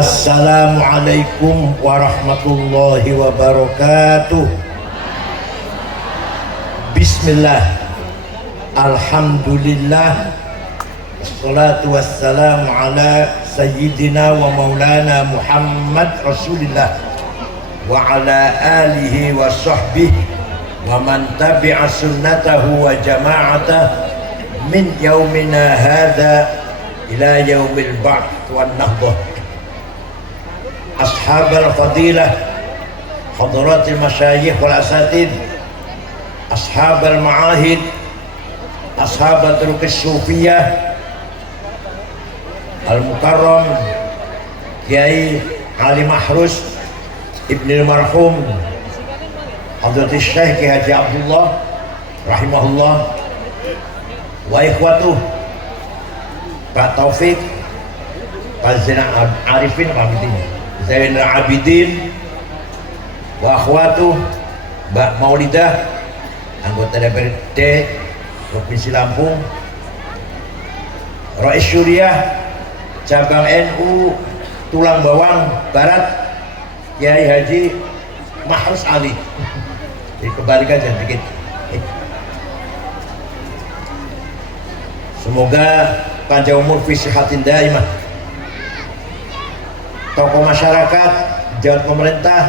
Assalamualaikum warahmatullahi wabarakatuh. Bismillah, alhamdulillah, wassalatu wassalamu ala sayyidina wa maulana Muhammad Rasulillah wa ala alihi wa sahbihi wa man tabi'a sunnatahu wa jama'atah min yaumina hadha ila yaumil ba'th wan nahdah. Ashabal fadilah, hadratil masyayikh wal asatid, ashabal ma'ahid, ashabat rukis sufiyah, al-mukarram Kiai Ali Mahrus Ibn al-Marhum Hadratis Syekh Kiai Haji Abdullah rahimahullah, wa ikhwatuh Pak Taufik, Pak Zainal Arifin, Pak Zainal Abidin, wa akhwatuh Mbak Maulidah, anggota DPRD Provinsi Lampung, Rais Syuriah cabang NU Tulang Bawang Barat Kiai Haji Mahrus Ali. Jadi kebalikan jangan dikit. Semoga panjang umur fi sihatin daimah. Tokoh masyarakat, pejabat pemerintah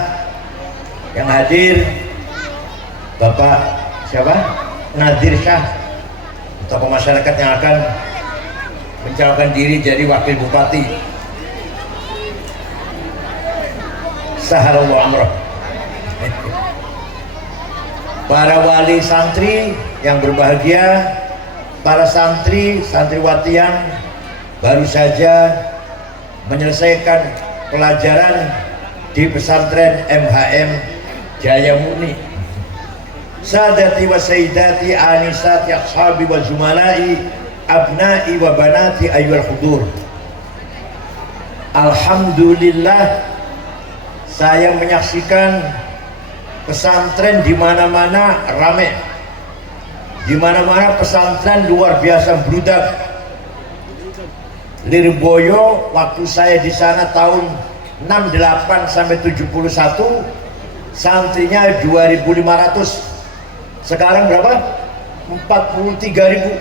yang hadir, Bapak siapa? Nadir Syah, tokoh masyarakat yang akan mencalonkan diri jadi wakil bupati. Sahalallahu amroh. Para wali santri yang berbahagia, para santri, santriwati yang baru saja menyelesaikan pelajaran di pesantren MHM Jaya Murni. Sadati wa sayyidati anisati ashabi wa zumalai abnai wa banati ayyuhal hudur. Alhamdulillah, saya menyaksikan pesantren di mana-mana ramai. Di mana-mana pesantren luar biasa bludak. Lirboyo waktu saya di sana tahun 68 sampai 71, santrinya 2.500. Sekarang berapa? 43.000.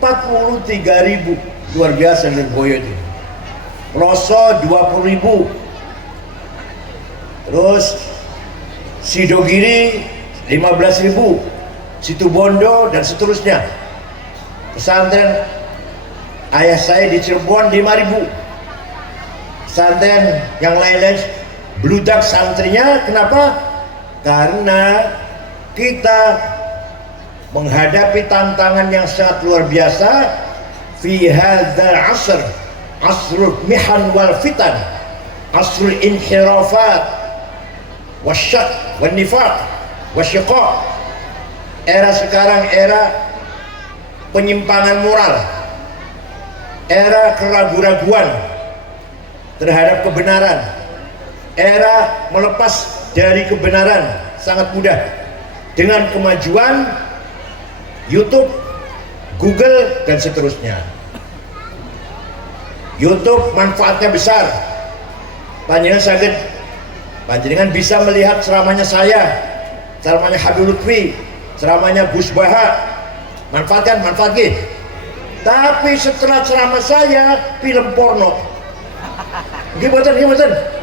43.000, luar biasa Lirboyo itu. Loso 20.000. Terus Sidogiri 15.000, Situbondo dan seterusnya. Pesantren ayah saya di Cirebon 5.000. Pesantren yang lain-lain bludak santrinya. Kenapa? Karena kita menghadapi tantangan yang sangat luar biasa fi hadzal asr, asrul mihan wal fitan, asrul inhirafat wasyak wan nifaq wasyiqaq. Era sekarang era penyimpangan moral, era keraguan-raguan terhadap kebenaran, era melepas dari kebenaran sangat mudah dengan kemajuan YouTube, Google dan seterusnya. YouTube manfaatnya besar. Panjenengan bisa melihat ceramahnya saya, ceramahnya Habib Lutfi, ceramahnya Gus Baha. Manfaatkan. Tapi setelah ceramah saya, film porno. Gimana?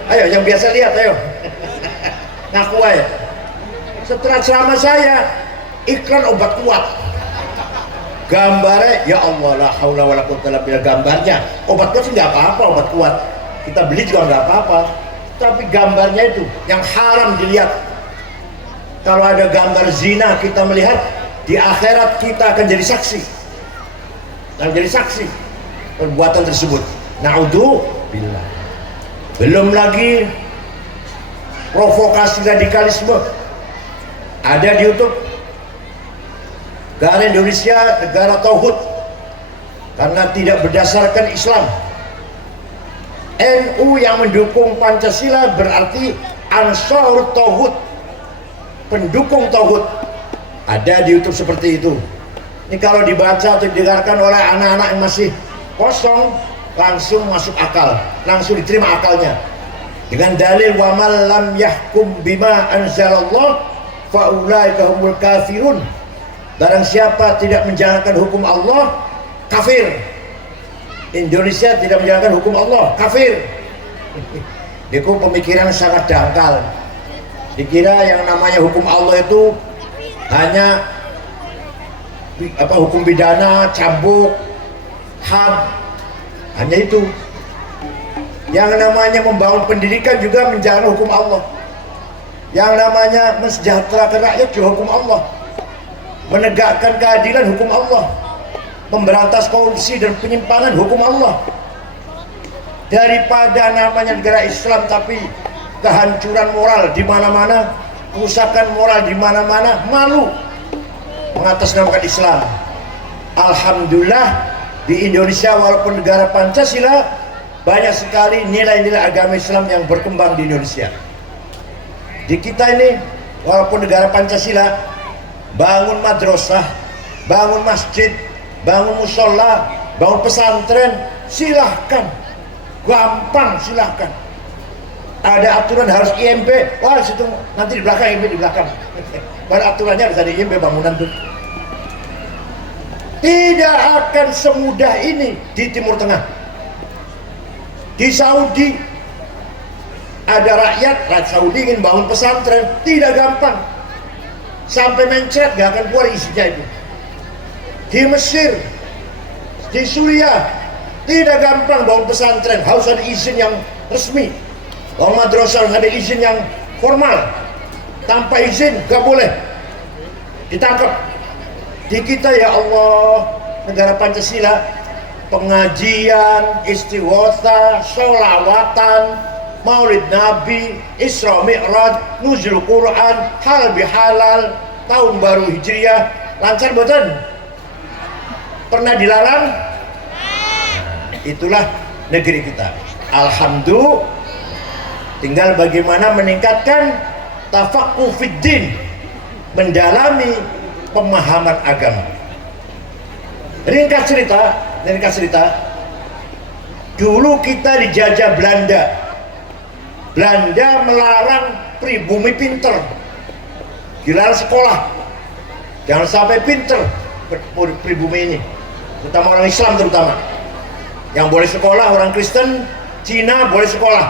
Ayo yang biasa lihat, ayo. Ngaku aja. Setelah ceramah saya, iklan obat kuat. Gambarnya, ya Allah, la haula wala quwwata illa billah. Gambarnya, obat kuat sih nggak apa-apa, obat kuat. Kita beli juga nggak apa-apa. Tapi gambarnya itu yang haram dilihat. Kalau ada gambar zina kita melihat, di akhirat kita akan jadi saksi. Perbuatan tersebut. Na'udzubillah. Belum lagi provokasi radikalisme. Ada di YouTube. Negara Indonesia negara tauhid karena tidak berdasarkan Islam. NU yang mendukung Pancasila berarti ansor tauhid, pendukung tauhid. Ada di YouTube seperti itu. Ini kalau dibaca atau didengarkan oleh anak-anak yang masih kosong, langsung masuk akal, langsung diterima akalnya dengan dalil wa man lam yahkum bima anzalallah fa ulaika humul kafirun. Barang siapa tidak menjalankan hukum Allah, kafir. Indonesia tidak menjalankan hukum Allah, kafir. Itu pemikiran sangat dangkal. Dikira yang namanya hukum Allah itu hanya hukum pidana, cambuk, had, hanya itu. Yang namanya membangun pendidikan juga menjalankan hukum Allah. Yang namanya mensejahterakan rakyat juga hukum Allah. Menegakkan keadilan hukum Allah, memberantas korupsi dan penyimpangan hukum Allah. Daripada namanya negara Islam tapi kehancuran moral di mana-mana, kerusakan moral di mana-mana, malu mengatasnamakan Islam. Alhamdulillah di Indonesia walaupun negara Pancasila, banyak sekali nilai-nilai agama Islam yang berkembang di Indonesia. Di kita ini walaupun negara Pancasila, bangun madrasah, bangun masjid, bangun musola, bangun pesantren, silahkan, gampang, silahkan. Ada aturan harus IMB, wah situ nanti di belakang IMB di belakang. Pada aturannya harus ada IMB bangunan tuh. Tidak akan semudah ini di Timur Tengah. Di Saudi ada rakyat Saudi ingin bangun pesantren, tidak gampang. Sampai mencret gak akan keluar isinya itu. Di Mesir, di Suriah tidak gampang bangun pesantren, harus ada izin yang resmi. Bangun madrasah harus ada izin yang formal. Tanpa izin gak boleh, ditangkap. Di kita ya Allah, negara Pancasila, pengajian, istighotsah, sholawatan, Maulid Nabi, Isra Mi'raj, nuzul Quran, halal bihalal, tahun baru Hijriah, lancar boten? Pernah dilarang? Itulah negeri kita. Alhamdulillah. Tinggal bagaimana meningkatkan tafaqquh fiddin, mendalami pemahaman agama. Ringkas cerita, dulu kita dijajah Belanda. Belanda melarang pribumi pinter, dilarang sekolah, jangan sampai pinter pribumi ini, terutama orang Islam terutama. Yang boleh sekolah orang Kristen, Cina boleh sekolah,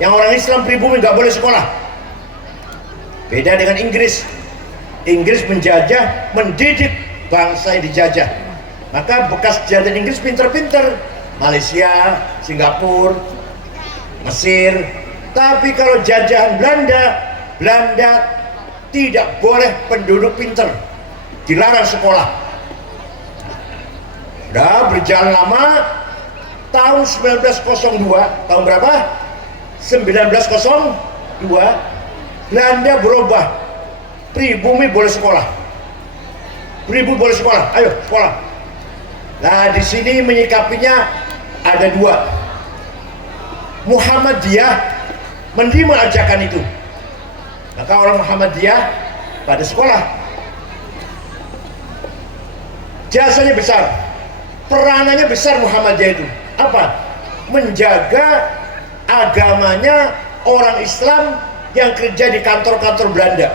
yang orang Islam pribumi nggak boleh sekolah. Beda dengan Inggris. Inggris menjajah, mendidik bangsa yang dijajah. Maka bekas jajahan Inggris pinter-pinter, Malaysia, Singapura, Mesir. Tapi kalau jajahan Belanda, Belanda tidak boleh penduduk pinter, dilarang sekolah. Udah berjalan lama, tahun 1902, tahun berapa? 1902, Belanda berubah, pribumi boleh sekolah. Pribumi boleh sekolah, ayo sekolah. Nah di sini menyikapinya ada dua. Muhammadiyah menerima ajakan itu, maka orang Muhammadiyah pada sekolah. Jasanya besar, peranannya besar Muhammadiyah itu. Apa? Menjaga agamanya orang Islam yang kerja di kantor-kantor Belanda.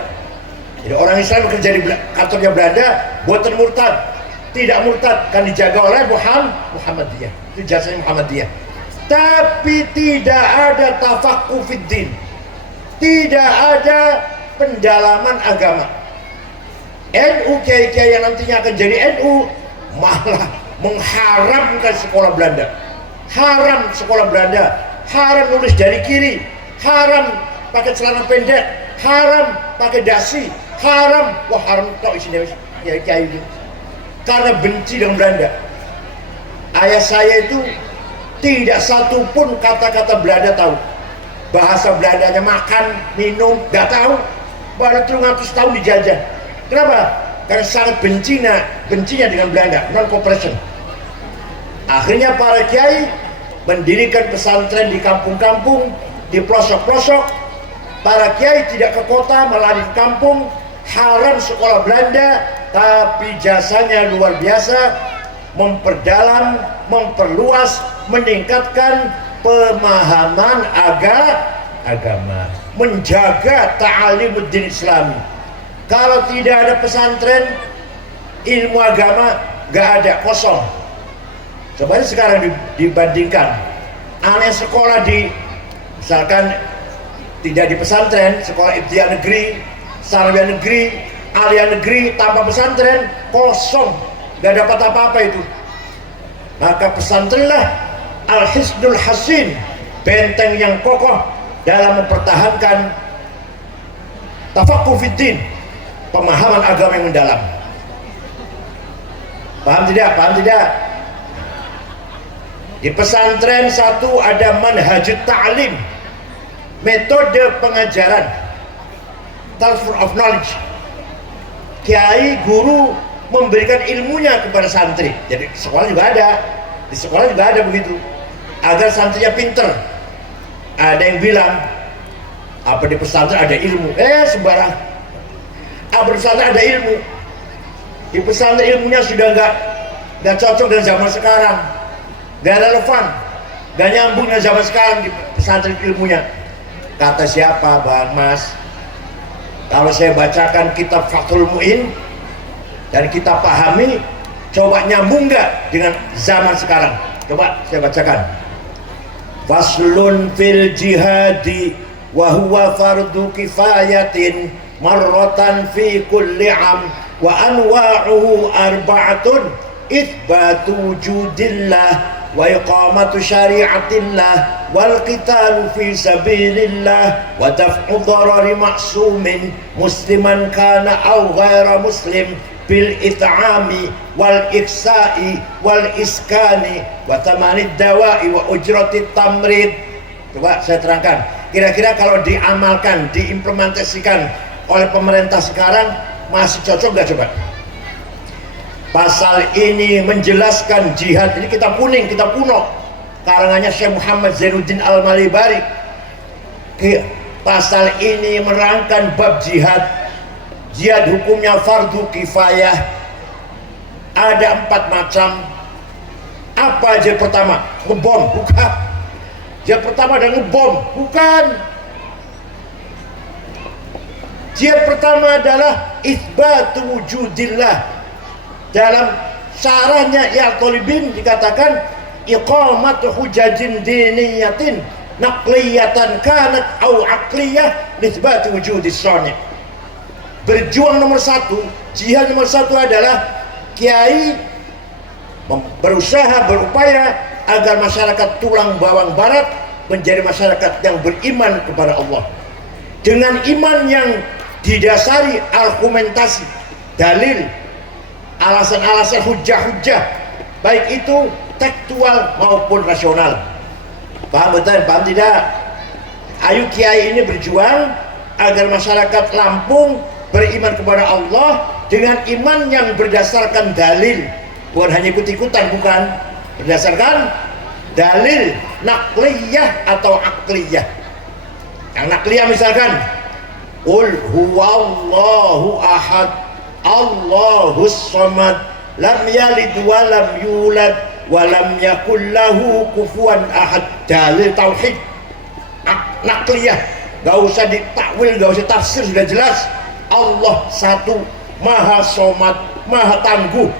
Jadi orang Islam yang kerja di kantornya Belanda, buatan murtad, tidak murtad, kan dijaga oleh Muhammadiyah. Itu jasanya Muhammadiyah. Tapi tidak ada tafaqquh fiddin, tidak ada pendalaman agama. NU, kiai-kiai yang nantinya akan jadi NU malah mengharamkan sekolah Belanda, haram sekolah Belanda, haram nulis dari kiri, haram pakai celana pendek, haram pakai dasi, haram, wah haram kok isinya kiai itu, karena benci dengan Belanda. Ayah saya itu tidak satu pun kata-kata Belanda tahu. Bahasa Belandanya makan, minum, gak tahu. Baru 300 tahun dijajah. Kenapa? Karena sangat bencinya dengan Belanda, non-cooperation. Akhirnya para kiai mendirikan pesantren di kampung-kampung, di pelosok-pelosok. Para kiai tidak ke kota, malah di kampung. Haram sekolah Belanda, tapi jasanya luar biasa, memperdalam, memperluas, meningkatkan pemahaman agama, menjaga ta'alimuddin Islami. Kalau tidak ada pesantren, ilmu agama gak ada, kosong. Coba sekarang dibandingkan, aneh sekolah di, misalkan tidak di pesantren, sekolah ibtidaiyah negeri, sanawiyah negeri, aliyah negeri tanpa pesantren, kosong, gak dapat apa-apa itu. Maka pesantrenlah al-hisnul hasin, benteng yang kokoh dalam mempertahankan tafaqquh fiddin, pemahaman agama yang mendalam. Paham tidak? Paham tidak? Di pesantren satu ada manhajut ta'lim, metode pengajaran, transfer of knowledge. Kiai, guru memberikan ilmunya kepada santri. Jadi sekolah juga ada, di sekolah juga ada begitu, agar santrinya pinter. Ada yang bilang apa di pesantren ada ilmu, sembarang. Apa di pesantren ada ilmu? Di pesantren ilmunya sudah nggak cocok dengan zaman sekarang, nggak relevan, nggak nyambung dengan zaman sekarang di pesantren ilmunya. Kata siapa, Bang Mas? Kalau saya bacakan kitab Fathul Mu'in dan kita pahami, coba nyambung nggak dengan zaman sekarang? Coba saya bacakan. Faslun fil jihadi wa huwa fardu kifayatin marratan fi kulli am wa anwa'uhu arba'atun itsbatu wujudillah wa iqamatu syari'atillah wal qitalu fi sabilillah wa daf'u dharari ma'sumin musliman kana aw ghaira muslim bil it'ami wal iksa'i wal iskani wa tamanid dawa'i wa ujratit tamrid. Coba saya terangkan, kira-kira kalau diamalkan, diimplementasikan oleh pemerintah sekarang masih cocok nggak coba? Pasal ini menjelaskan jihad, ini kitab kuning, kitab kuno, karangannya Syekh Muhammad Zainuddin Al-Malibari. Pasal ini menerangkan bab jihad. Jihad hukumnya fardu kifayah. Ada 4 macam. Apa jihad pertama? Ngebom? Bukan. Jihad pertama ada ngebom? Bukan. Jihad pertama adalah itsbatu wujudillah. Dalam syarahnya ya Tolibin dikatakan iqamatu hujajin diniyatin naqliyatan kanat au aqliyah nisbatu wujudis sani. Berjuang nomor 1, jihad nomor 1 adalah kiai berusaha, berupaya agar masyarakat tulang bawang barat menjadi masyarakat yang beriman kepada Allah dengan iman yang didasari argumentasi, dalil, alasan-alasan, hujah-hujah, baik itu tekstual maupun rasional. Paham betul? Paham tidak? Ayo kiai ini berjuang agar masyarakat Lampung beriman kepada Allah dengan iman yang berdasarkan dalil, bukan hanya ikut-ikutan, bukan, berdasarkan dalil nakliyah atau akliyah. Yang nakliyah misalkan qul huwallahu ahad Allahus samad lam yalid wa lam yulad wa lam yakul lahu kufuwan ahad. Dalil tauhid nakliyah, gak usah ditakwil, gak usah tafsir, sudah jelas. Allah satu, maha somad, maha tangguh.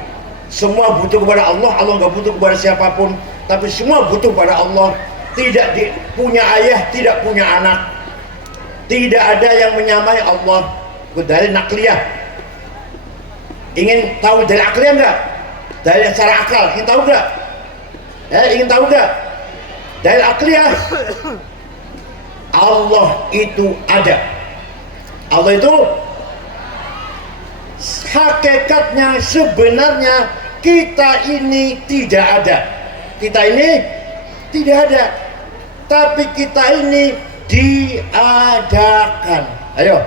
Semua butuh kepada Allah, Allah gak butuh kepada siapapun, tapi semua butuh kepada Allah. Tidak punya ayah, tidak punya anak, tidak ada yang menyamai Allah. Itu dalil nakliyah. Ingin tahu dalil akliyah enggak? Dalil secara akal, ingin tahu enggak? Ingin tahu enggak? Dalil akliyah, Allah itu ada. Allah itu hakikatnya, sebenarnya kita ini tidak ada. Kita ini tidak ada, tapi kita ini diadakan. Ayo,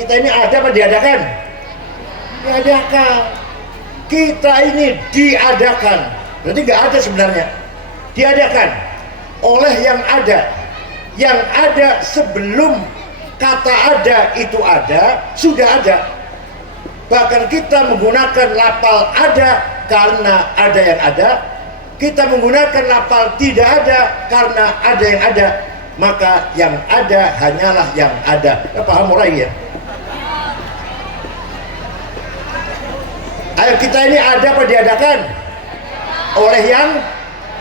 kita ini ada apa diadakan? Diadakan. Kita ini diadakan, berarti nggak ada sebenarnya. Diadakan oleh yang ada. Yang ada sebelum kata ada itu ada, sudah ada. Bahkan kita menggunakan lafal ada karena ada yang ada, kita menggunakan lafal tidak ada karena ada yang ada, maka yang ada hanyalah yang ada. Paham orang ya? Ayo, kita ini ada apa diadakan? Oleh yang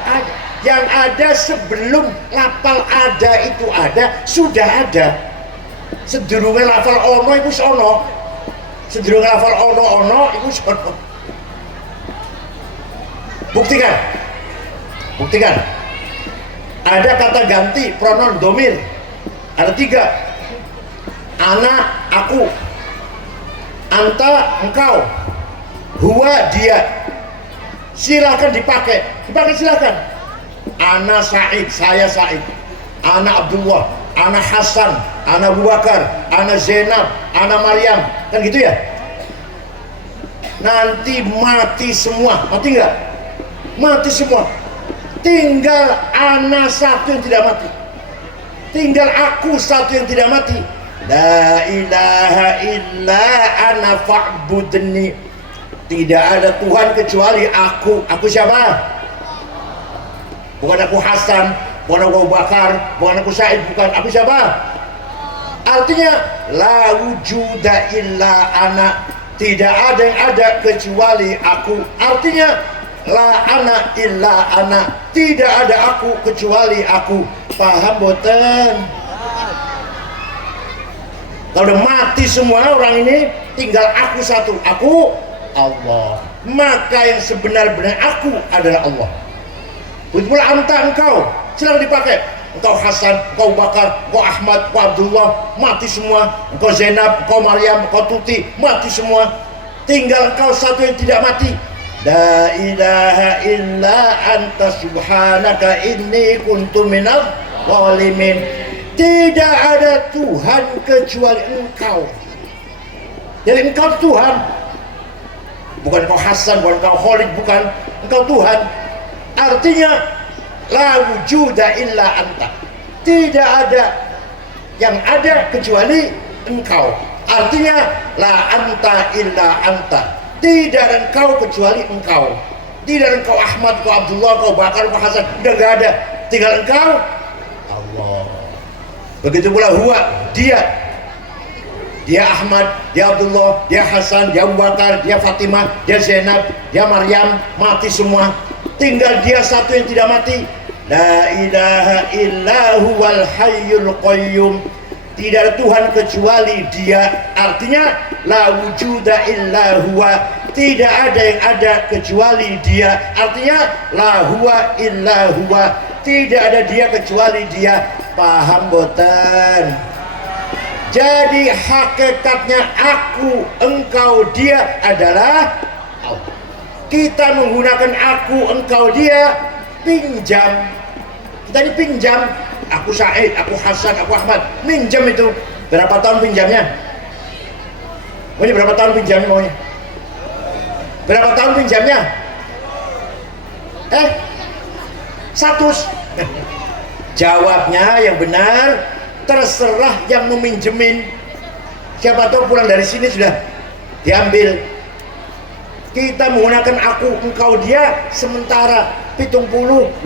ada. Yang ada sebelum lafal ada itu ada, sudah ada. Sedurunge lafal ono iku sono. Sedurunge lafal ono iku sono. Buktikan. Ada kata ganti pronoun domir. Ada 3. Ana, aku. Anta, engkau. Huwa, dia. Silakan dipakai silakan. Ana Said, saya Said. Ana Abdullah, Ana Hasan, Ana Abu Bakar, Ana Zainab, Ana Maryam. Kan gitu ya? Nanti mati semua. Mati nggak? Mati semua. Tinggal ana satu yang tidak mati. Tinggal aku satu yang tidak mati. La ilaha illa ana fa'budni. Tidak ada Tuhan kecuali aku. Aku siapa? Bukan aku Hasan, bukan aku Abu Bakar, bukan aku Said, bukan. Aku siapa? Artinya la wujuda illa ana. Tidak ada yang ada kecuali aku. Artinya la ana illa ana. Tidak ada aku kecuali aku. Paham boten? Kalau udah mati semua orang ini, tinggal aku satu. Aku Allah. Maka yang sebenar-benar aku adalah Allah. Begitu pula anta, engkau. Silakan dipakai. Engkau Hasan, engkau Bakar, engkau Ahmad, engkau Abdullah, mati semua. Engkau Zainab, engkau Maryam, engkau Tuti, mati semua. Tinggal engkau satu yang tidak mati. La ilaha illa anta subhanaka inni kuntu minadh dhalimin. Tidak ada Tuhan kecuali engkau. Jadi engkau Tuhan. Bukan engkau Hasan, bukan engkau Khalid, bukan. Engkau Tuhan. Artinya la wujuda illa anta. Tidak ada yang ada kecuali engkau. Artinya la anta illa anta. Tidak ada engkau kecuali engkau. Tidak ada engkau Ahmad, engkau Abdullah, engkau Bakar, engkau Hasan. Udah gak ada. Tinggal engkau Allah. Begitu pula huwa, dia. Dia Ahmad, dia Abdullah, dia Hasan, dia Abu Bakar, dia Fatimah, dia Zainab, dia Maryam. Mati semua. Tinggal dia satu yang tidak mati. La ilaha illa huwal hayyul qayyum. Tidak ada Tuhan kecuali dia. Artinya la wujuda illa huwa. Tidak ada yang ada kecuali dia. Artinya la huwa illa huwa. Tidak ada dia kecuali dia. Paham boten? Jadi hakikatnya aku, engkau, dia adalah Allah. Kita menggunakan aku, engkau, dia, pinjam. Kita ini pinjam. Aku Said, aku Hasan, aku Ahmad. Minjam itu. Berapa tahun pinjamnya? Maunya berapa tahun pinjamnya maunya? Berapa tahun pinjamnya? 100. Jawabnya yang benar, terserah yang meminjemin. Siapa tahu pulang dari sini sudah diambil. Kita menggunakan aku, engkau, dia sementara 70,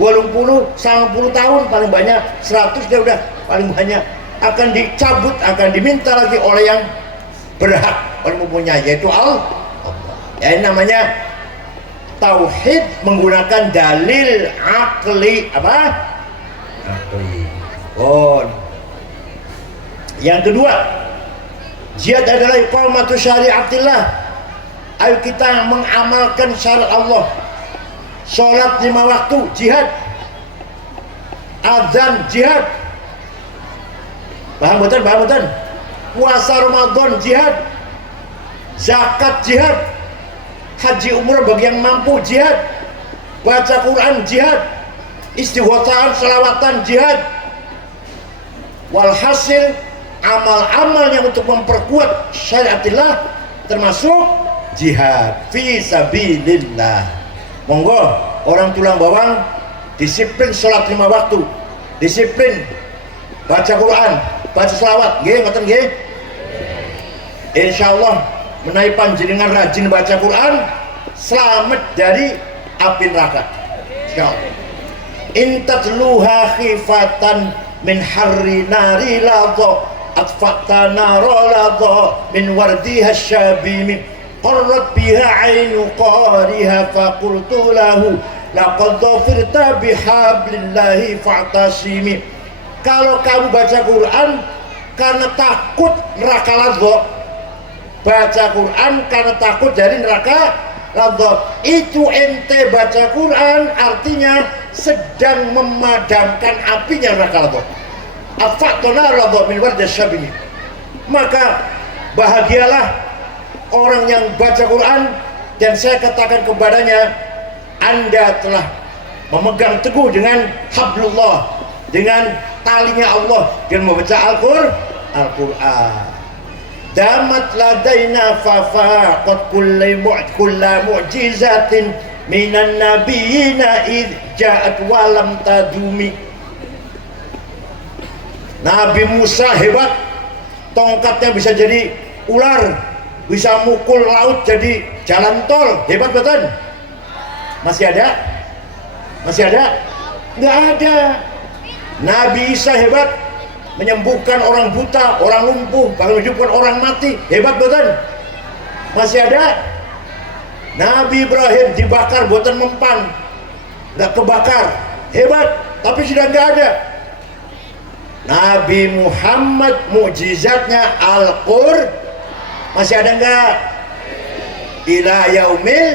80, 90 tahun paling banyak, 100 dia udah paling banyak. Akan dicabut, akan diminta lagi oleh yang berhak, oleh mempunyai, yaitu Allah. Ya, ini namanya tauhid menggunakan dalil akli. Apa? Akli. Oh. Yang kedua, jihad adalah iqamatu syariatillah. Ayo kita mengamalkan syariat Allah. Sholat 5 waktu, jihad. Azan, jihad. Paham betul, paham betul. Puasa Ramadan, jihad. Zakat, jihad. Haji umrah bagi yang mampu, jihad. Baca Quran, jihad. Istighosah, salawatan, jihad. Walhasil, amal-amal yang untuk memperkuat syariatillah termasuk jihad fi sabilillah. Monggo orang tulang bawang disiplin sholat 5 waktu, disiplin baca Quran, baca selawat, nggih ngoten nggih. Insyaallah menawi panjenengan rajin baca Quran, selamat dari api neraka. Insyaallah. In tatluha khifatan min harri nari ladha atfa'ta nara ladha min wardiha syabimi qarrat biha ainu qariha faqultu lahu laqad dhafirta bihablillahi fa'tasimi. Kalau kamu baca Quran karena takut neraka ladha, baca Quran karena takut dari neraka ladha, itu ente baca Quran artinya sedang memadamkan apinya neraka ladha. Afatona ladha min wardi syabini. Maka bahagialah orang yang baca Quran, dan saya katakan kepadanya, Anda telah memegang teguh dengan hablullah, dengan talinya Allah, dengan membaca Al-Quran. Damat ladaina fafaqat kulla mu'jizatin minan nabiyina id ja'at walam tadumi. Nabi Musa hebat, tongkatnya bisa jadi ular, bisa mukul laut jadi jalan tol, hebat betul. Masih ada? Masih ada? Nggak ada. Nabi Isa hebat, menyembuhkan orang buta, orang lumpuh, bahkan menghidupkan orang mati, hebat betul. Masih ada? Nabi Ibrahim dibakar buatan mempan, nggak kebakar, hebat, tapi sudah nggak ada. Nabi Muhammad mukjizatnya Al-Qur'an, masih ada nggak? Ila yaumil,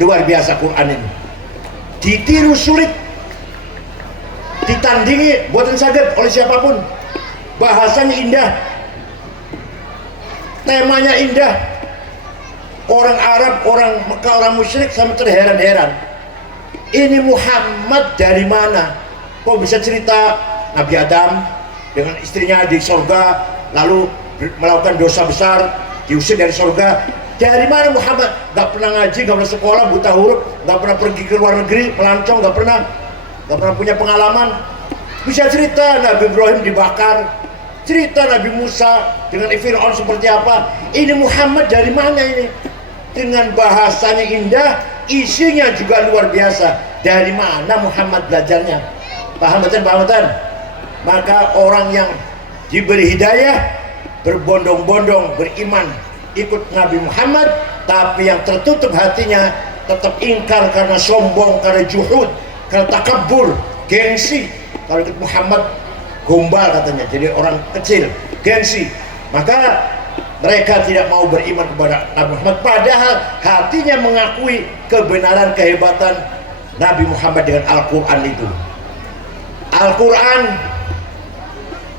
luar biasa Quran ini. Ditiru sulit, ditandingi buatan saged oleh siapapun. Bahasanya indah, temanya indah. Orang Arab, orang Mekah, orang musyrik sampai terheran-heran, ini Muhammad dari mana? Kok bisa cerita Nabi Adam dengan istrinya di surga, lalu melakukan dosa besar, diusir dari surga. Dari mana Muhammad? Gak pernah ngaji, gak pernah sekolah, buta huruf, gak pernah pergi ke luar negeri, melancong, gak pernah punya pengalaman. Bisa cerita Nabi Ibrahim dibakar, cerita Nabi Musa dengan Fir'aun seperti apa. Ini Muhammad dari mana ini? Dengan bahasanya indah, isinya juga luar biasa. Dari mana Muhammad belajarnya? Paham betul, paham betul? Maka orang yang diberi hidayah berbondong-bondong beriman ikut Nabi Muhammad, tapi yang tertutup hatinya tetap ingkar karena sombong, karena juhud, karena takabur, gengsi. Kalau ikut Muhammad gombal katanya, jadi orang kecil, gengsi. Maka mereka tidak mau beriman kepada Nabi Muhammad, padahal hatinya mengakui kebenaran, kehebatan Nabi Muhammad dengan Al-Quran itu. Al-Quran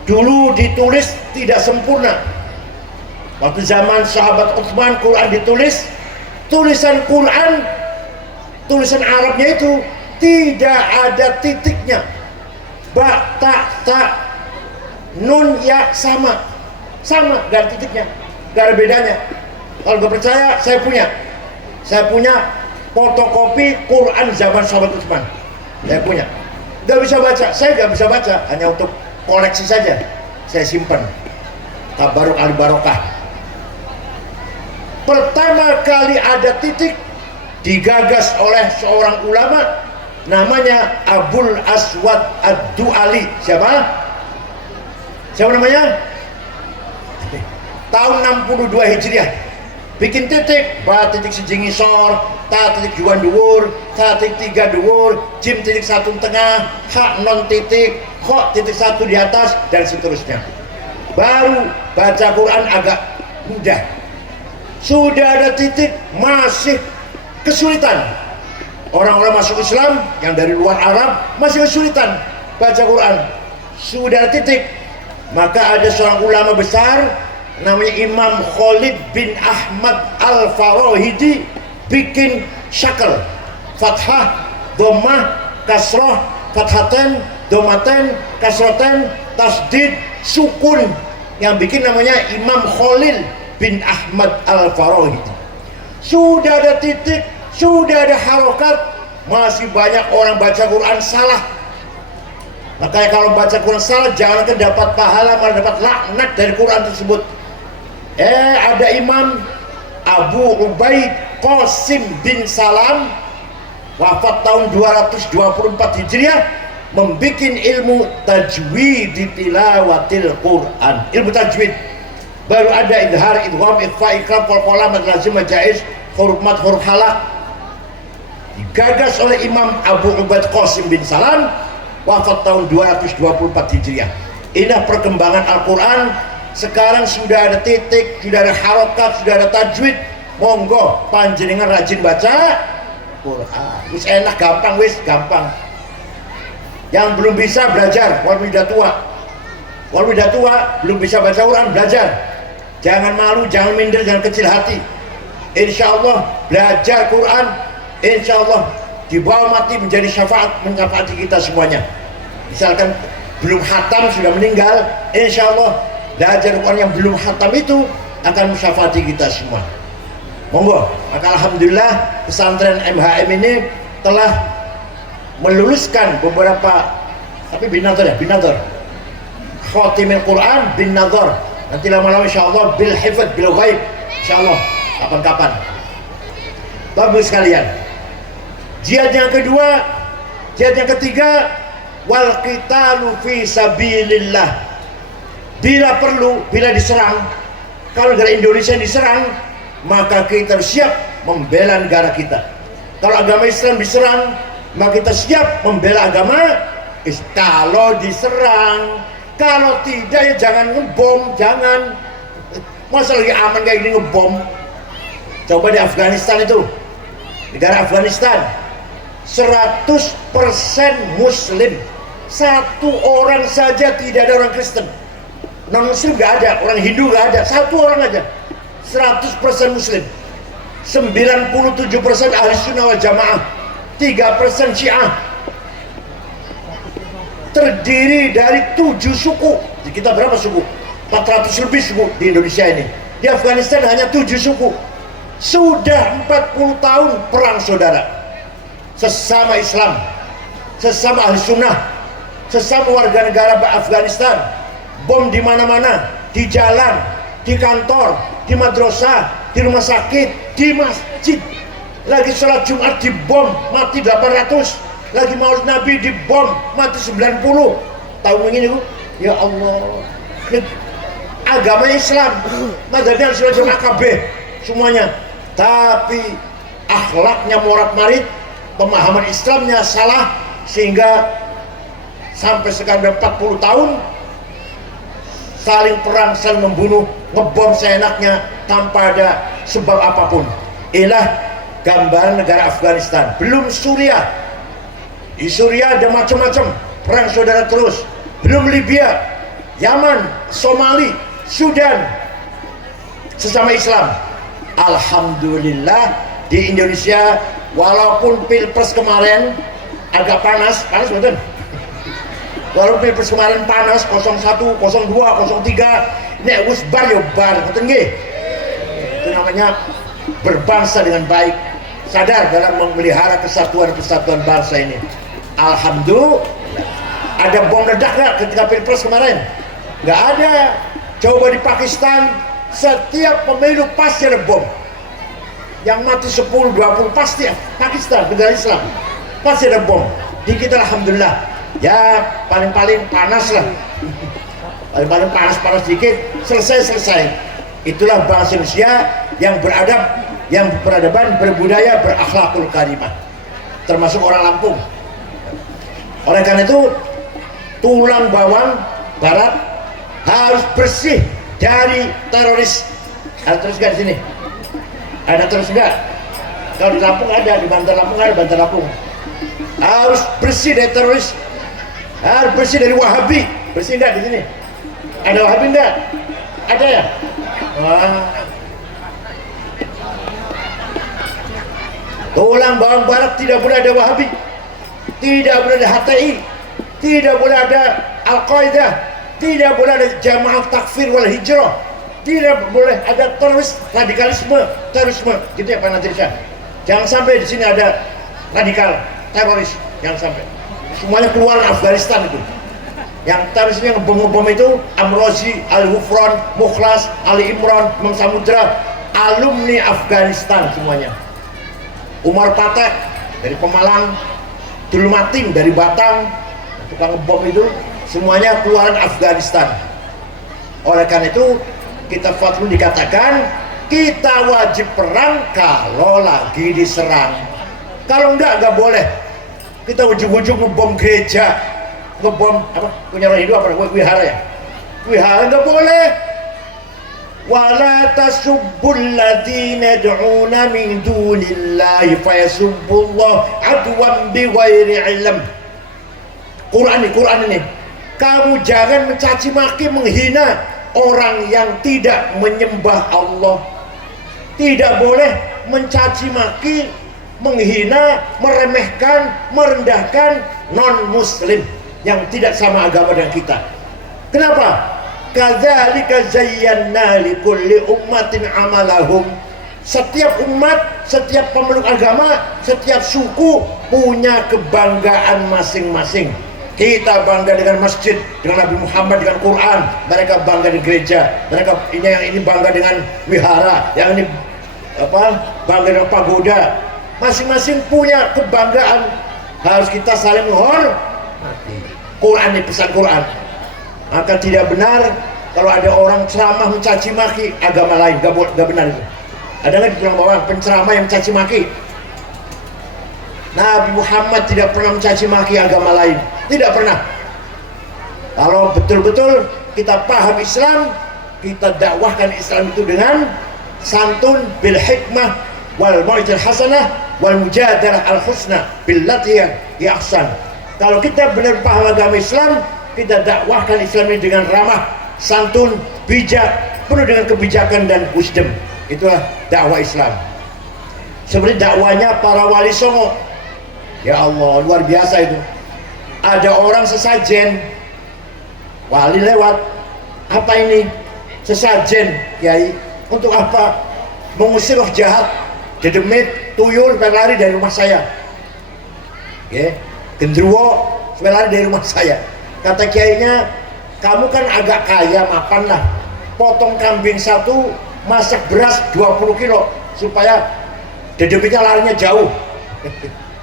dulu ditulis tidak sempurna. Waktu zaman sahabat Utsman, Quran ditulis, tulisan Quran, tulisan Arabnya itu tidak ada titiknya. Ba, ta, nun, ya, sama, gak ada titiknya, gak ada bedanya. Kalau gak percaya, saya punya fotokopi Quran zaman sahabat Utsman, saya punya. Gak bisa baca, saya gak bisa baca, hanya untuk koleksi saja, saya simpan. Tabaruk al-barokah. Pertama kali ada titik digagas oleh seorang ulama namanya Abul Aswad Ad-Du'ali. Siapa namanya? Tahun 62 Hijriah. Bikin titik, ba titik sejingi sor, ta titik juan dhuwur, ta titik 3 dhuwur, jim titik 1 tengah, hak non titik, kok titik 1 di atas, dan seterusnya. Baru baca Quran agak mudah. Sudah ada titik masih kesulitan. Orang-orang masuk Islam yang dari luar Arab masih kesulitan baca Quran. Sudah ada titik, maka ada seorang ulama besar namanya Imam Khalid bin Ahmad Al-Farahidi bikin syakal, fathah, dhammah, kasrah, fathaten, dhammaten, kasraten, tasdid, sukun, yang bikin namanya Imam Khalid bin Ahmad Al-Farahidi. Sudah ada titik, sudah ada harokat, masih banyak orang baca Quran salah. Makanya kalau baca Quran salah, jangankan dapat pahala, malah dapat laknat dari Quran tersebut. Ada Imam Abu Ubaid Qasim bin Salam, wafat tahun 224 Hijriah, membuat ilmu tajwid di tilawatil Quran. Ilmu tajwid baru ada idhar, idgham, ikhfa, ikram, qalqalah, mad lazim, jaiz, huruf mad, huruf halaq, digagas oleh Imam Abu Ubaid Qasim bin Salam, wafat tahun 224 Hijriah. Inilah perkembangan Al-Quran. Sekarang sudah ada titik, sudah ada harokat, sudah ada tajwid. Monggo panjenengan rajin baca Quran. Wis enak, gampang, wis gampang. Yang belum bisa belajar, walaupun sudah tua. Walaupun sudah tua, belum bisa baca Quran, belajar. Jangan malu, jangan minder, jangan kecil hati. Insya Allah belajar Quran, insya Allah dibawa mati menjadi syafaat, mensyafati kita semuanya. Misalkan belum khatam, sudah meninggal, insya Allah belajar Quran yang belum khatam itu akan mensyafati kita semua. Monggo. Maka alhamdulillah pesantren MHM ini telah meluluskan beberapa, tapi bin nazar ya, bin nazar, khatimil Quran bin nazar. Nanti lama-lama insya Allah bil hifdz bil ghaib, insya Allah kapan-kapan. Bagus sekalian. Jihad yang kedua, jihad yang ketiga, wal qitalu fi sabilillah. Bila perlu, bila diserang, kalau negara Indonesia diserang, maka kita siap membela negara kita. Kalau agama Islam diserang, maka kita siap membela agama. Kalau diserang, kalau tidak ya jangan ngebom, jangan. Masa lagi aman kayak gini ngebom? Coba di Afghanistan itu, negara Afghanistan 100% Muslim, satu orang saja tidak ada orang Kristen, non Muslim gak ada, orang Hindu gak ada, satu orang aja, 100% Muslim, 97% ahli sunnah wal jamaah, 3% Syiah, terdiri dari 7 suku. Kita berapa suku? 400 lebih suku di Indonesia ini. Di Afghanistan hanya 7 suku. Sudah 40 tahun perang saudara, sesama Islam, sesama ahli sunnah, sesama warga negara Afghanistan. Bom di mana-mana, di jalan, di kantor, di madrasah, di rumah sakit, di masjid. Lagi sholat Jumat dibom, mati 800. Lagi maulid Nabi dibom, mati 90. Tahu begini Bu? Ya Allah. Agama Islam, mazhabnya Ahlussunnah Jamaah KB semuanya. Tapi akhlaknya morat-marit, pemahaman Islamnya salah, sehingga sampai sekarang 40 tahun saling perang, saling membunuh, ngebom seenaknya tanpa ada sebab apapun. Inilah gambaran negara Afghanistan. Belum Suriah. Di Suriah ada macam-macam perang saudara terus. Belum Libya, Yaman, Somali, Sudan, sesama Islam. Alhamdulillah di Indonesia, walaupun pilpres kemarin agak panas betul. Walaupun pilpres kemarin panas, 01, 02, 03, nek wis bar yo bar, ngoten nggih. Itu namanya berbangsa dengan baik, sadar dalam memelihara kesatuan bangsa ini. Alhamdulillah. Ada bom ledak nggak ketika pilpres kemarin? Nggak ada. Coba di Pakistan, setiap pemilu pasti ada bom. Yang mati 10, 20 pasti ya. Pakistan, negara Islam, pasti ada bom. Di kita alhamdulillah, ya paling-paling panas lah. Paling-paling panas dikit, selesai. Itulah bangsa Indonesia yang beradab, yang berperadaban, berbudaya, berakhlakul karimah. Termasuk orang Lampung. Oleh karena itu, tulang bawang barat harus bersih dari teroris. Ada terus nggak di sini? Ada terus nggak? Kalau di Lampung ada, di Banten Lampung ada, Banten Lampung. Harus bersih dari teroris, harus bersih dari Wahabi. Bersih nggak di sini? Ada Wahabi nggak? Ada ya? Wah. Tulang bawang barat tidak boleh ada Wahabi, tidak boleh ada HTI, tidak boleh ada Al-Qaeda, tidak boleh ada Jamaah Takfir wal Hijrah, tidak boleh ada teroris, radikalisme, terorisme, gitu ya Pak Nadir. Jangan sampai di sini ada radikal, teroris, jangan sampai. Semuanya keluar Afghanistan itu. Yang terorisnya ngebom itu Amrozi, Al-Hufron, Mukhlas, Ali Imran, Imam Samudra, alumni Afghanistan semuanya. Umar Patek dari Pemalang, Dulmatin dari Batang, tukang bom itu semuanya keluaran Afghanistan. Oleh karena itu kita fatwa dikatakan kita wajib perang kalau lagi diserang. Kalau enggak boleh. Kita ujung-ujung ngebom gereja, ngebom apa punya orang Hindu apa wihara ya? Wihara enggak boleh. Wala tasubbul ladzina yad'una min dunillahi fayasubbullah adwan bighairi ilm. Quran ini. Kamu jangan mencaci maki, menghina orang yang tidak menyembah Allah. Tidak boleh mencaci maki, menghina, meremehkan, merendahkan non muslim yang tidak sama agama dengan kita. Kenapa? Kadzalika zayyana likulli ummatin amalahum. Setiap umat, setiap pemeluk agama, setiap suku punya kebanggaan masing-masing. Kita bangga dengan masjid, dengan Nabi Muhammad, dengan Quran. Mereka bangga dengan gereja. Mereka ini bangga dengan wihara, yang ini bangga dengan pagoda. Masing-masing punya kebanggaan. Harus kita saling menghormati. Quran ini pesan Quran. Maka tidak benar kalau ada orang ceramah mencaci maki agama lain. Gak benar itu. Ada nggak di tulang bawah penceramah yang mencaci maki? Nabi Muhammad tidak pernah mencaci maki agama lain. Tidak pernah. Kalau betul-betul kita paham Islam, kita dakwahkan Islam itu dengan santun, bil hikmah, wal mau'izatil hasanah, wal mujadalah al husna billati hiya ahsan. Kalau kita benar paham agama Islam, kita dakwahkan Islam ini dengan ramah, santun, bijak, penuh dengan kebijakan dan wisdom. Itulah dakwah Islam. Seperti dakwanya para wali songo. Ya Allah, luar biasa itu. Ada orang sesajen, wali lewat, apa ini? Sesajen, Kiai. Untuk apa? Mengusir roh jahat, dedemit, tuyul, supaya lari dari rumah saya. Gendruwo, supaya lari dari rumah saya. Kata kiainya, kamu kan agak kaya, makan lah. Potong kambing satu, masak beras 20 kilo, supaya dedemitnya larinya jauh.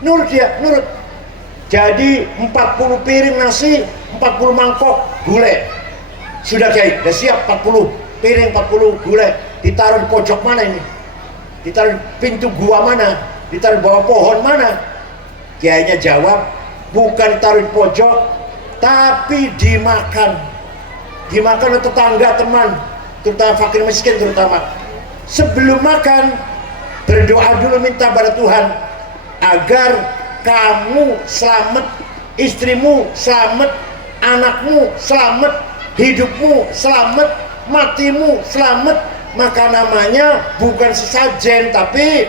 Nurut dia, nurut. Jadi 40 piring nasi, 40 mangkok gulai. Sudah Kiai, sudah siap 40 piring, 40 gulai. Ditaruh di pojok mana ini? Ditaruh di pintu gua mana? Ditaruh di bawah pohon mana? Kiainya jawab, bukan ditaruh di pojok, tapi dimakan. Dimakan oleh tetangga, teman, terutama fakir miskin terutama. Sebelum makan, berdoa dulu minta pada Tuhan agar kamu selamat, istrimu selamat, anakmu selamat, hidupmu selamat, matimu selamat. Maka namanya bukan sesajen tapi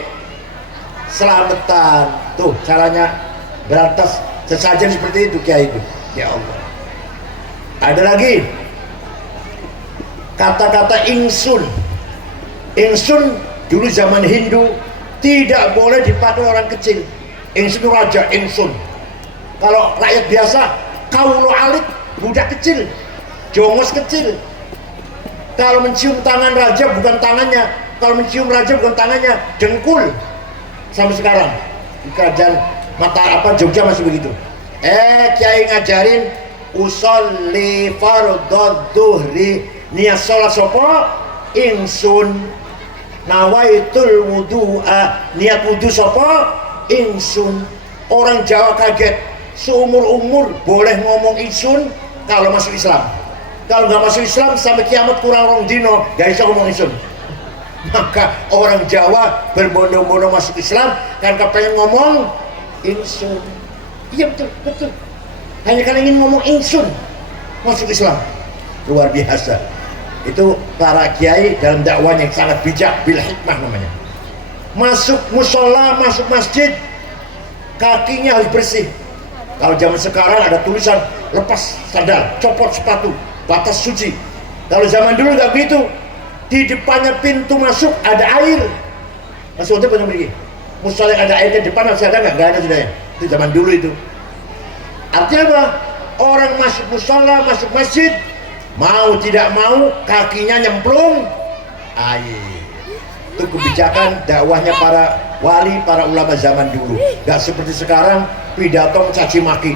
selamatan. Tuh caranya berantas sesajen seperti itu Kiai itu. Ya Allah. Ada lagi kata-kata ingsun. Ingsun dulu zaman Hindu tidak boleh dipakai orang kecil. Ingsun raja, ingsun. Kalau rakyat biasa, kaulo alik, budak kecil, jongos kecil. Kalau mencium tangan raja bukan tangannya, kalau mencium raja bukan tangannya, dengkul. Sampai sekarang di kerajaan Jogja masih begitu. Kiai ngajarin usolli fardhu dhuhri, niat sholat sopo ingsun, nawaitul wudu'a, niat wudu sopo ingsun. Orang Jawa kaget, seumur-umur boleh ngomong ingsun kalau masuk Islam. Kalau nggak masuk Islam sampai kiamat kurang rong dino gak bisa ngomong ingsun. Maka orang Jawa berbondong-bondong masuk Islam kan kepengen ngomong ingsun. Iya betul. Hanya karena ingin ngomong ingsun masuk Islam. Luar biasa. Itu para kiai dalam dakwahnya yang sangat bijak, bil hikmah namanya. Masuk musola, masuk masjid, kakinya harus bersih. Kalau zaman sekarang ada tulisan lepas sandal, copot sepatu, batas suci. Kalau zaman dulu nggak begitu. Di depannya pintu masuk ada air. Masuk untuk banyak begini. Musola yang ada airnya depan masih ada nggak? Nggak ada sudah ya. Itu zaman dulu itu. Artinya apa? Orang masuk musola, masuk masjid, mau tidak mau kakinya nyemplung air. Itu kebijakan dakwahnya para wali, para ulama zaman dulu. Gak seperti sekarang pidato mencaci maki.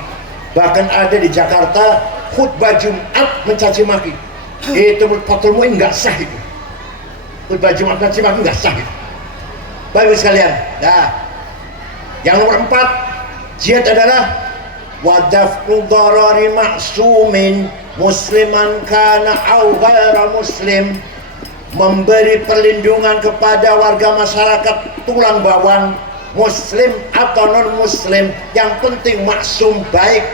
Bahkan ada di Jakarta khutbah Jumat mencaci maki. Itu menurut Fathul Mu'in gak sah itu. Khutbah Jumat mencaci maki gak sah itu. Bagus sekalian. Nah, yang nomor 4, jihad adalah wadaf'u dharari ma'sumin musliman kana au ghaira muslim, memberi perlindungan kepada warga masyarakat tulang bawang, muslim atau non muslim, yang penting maksum, baik,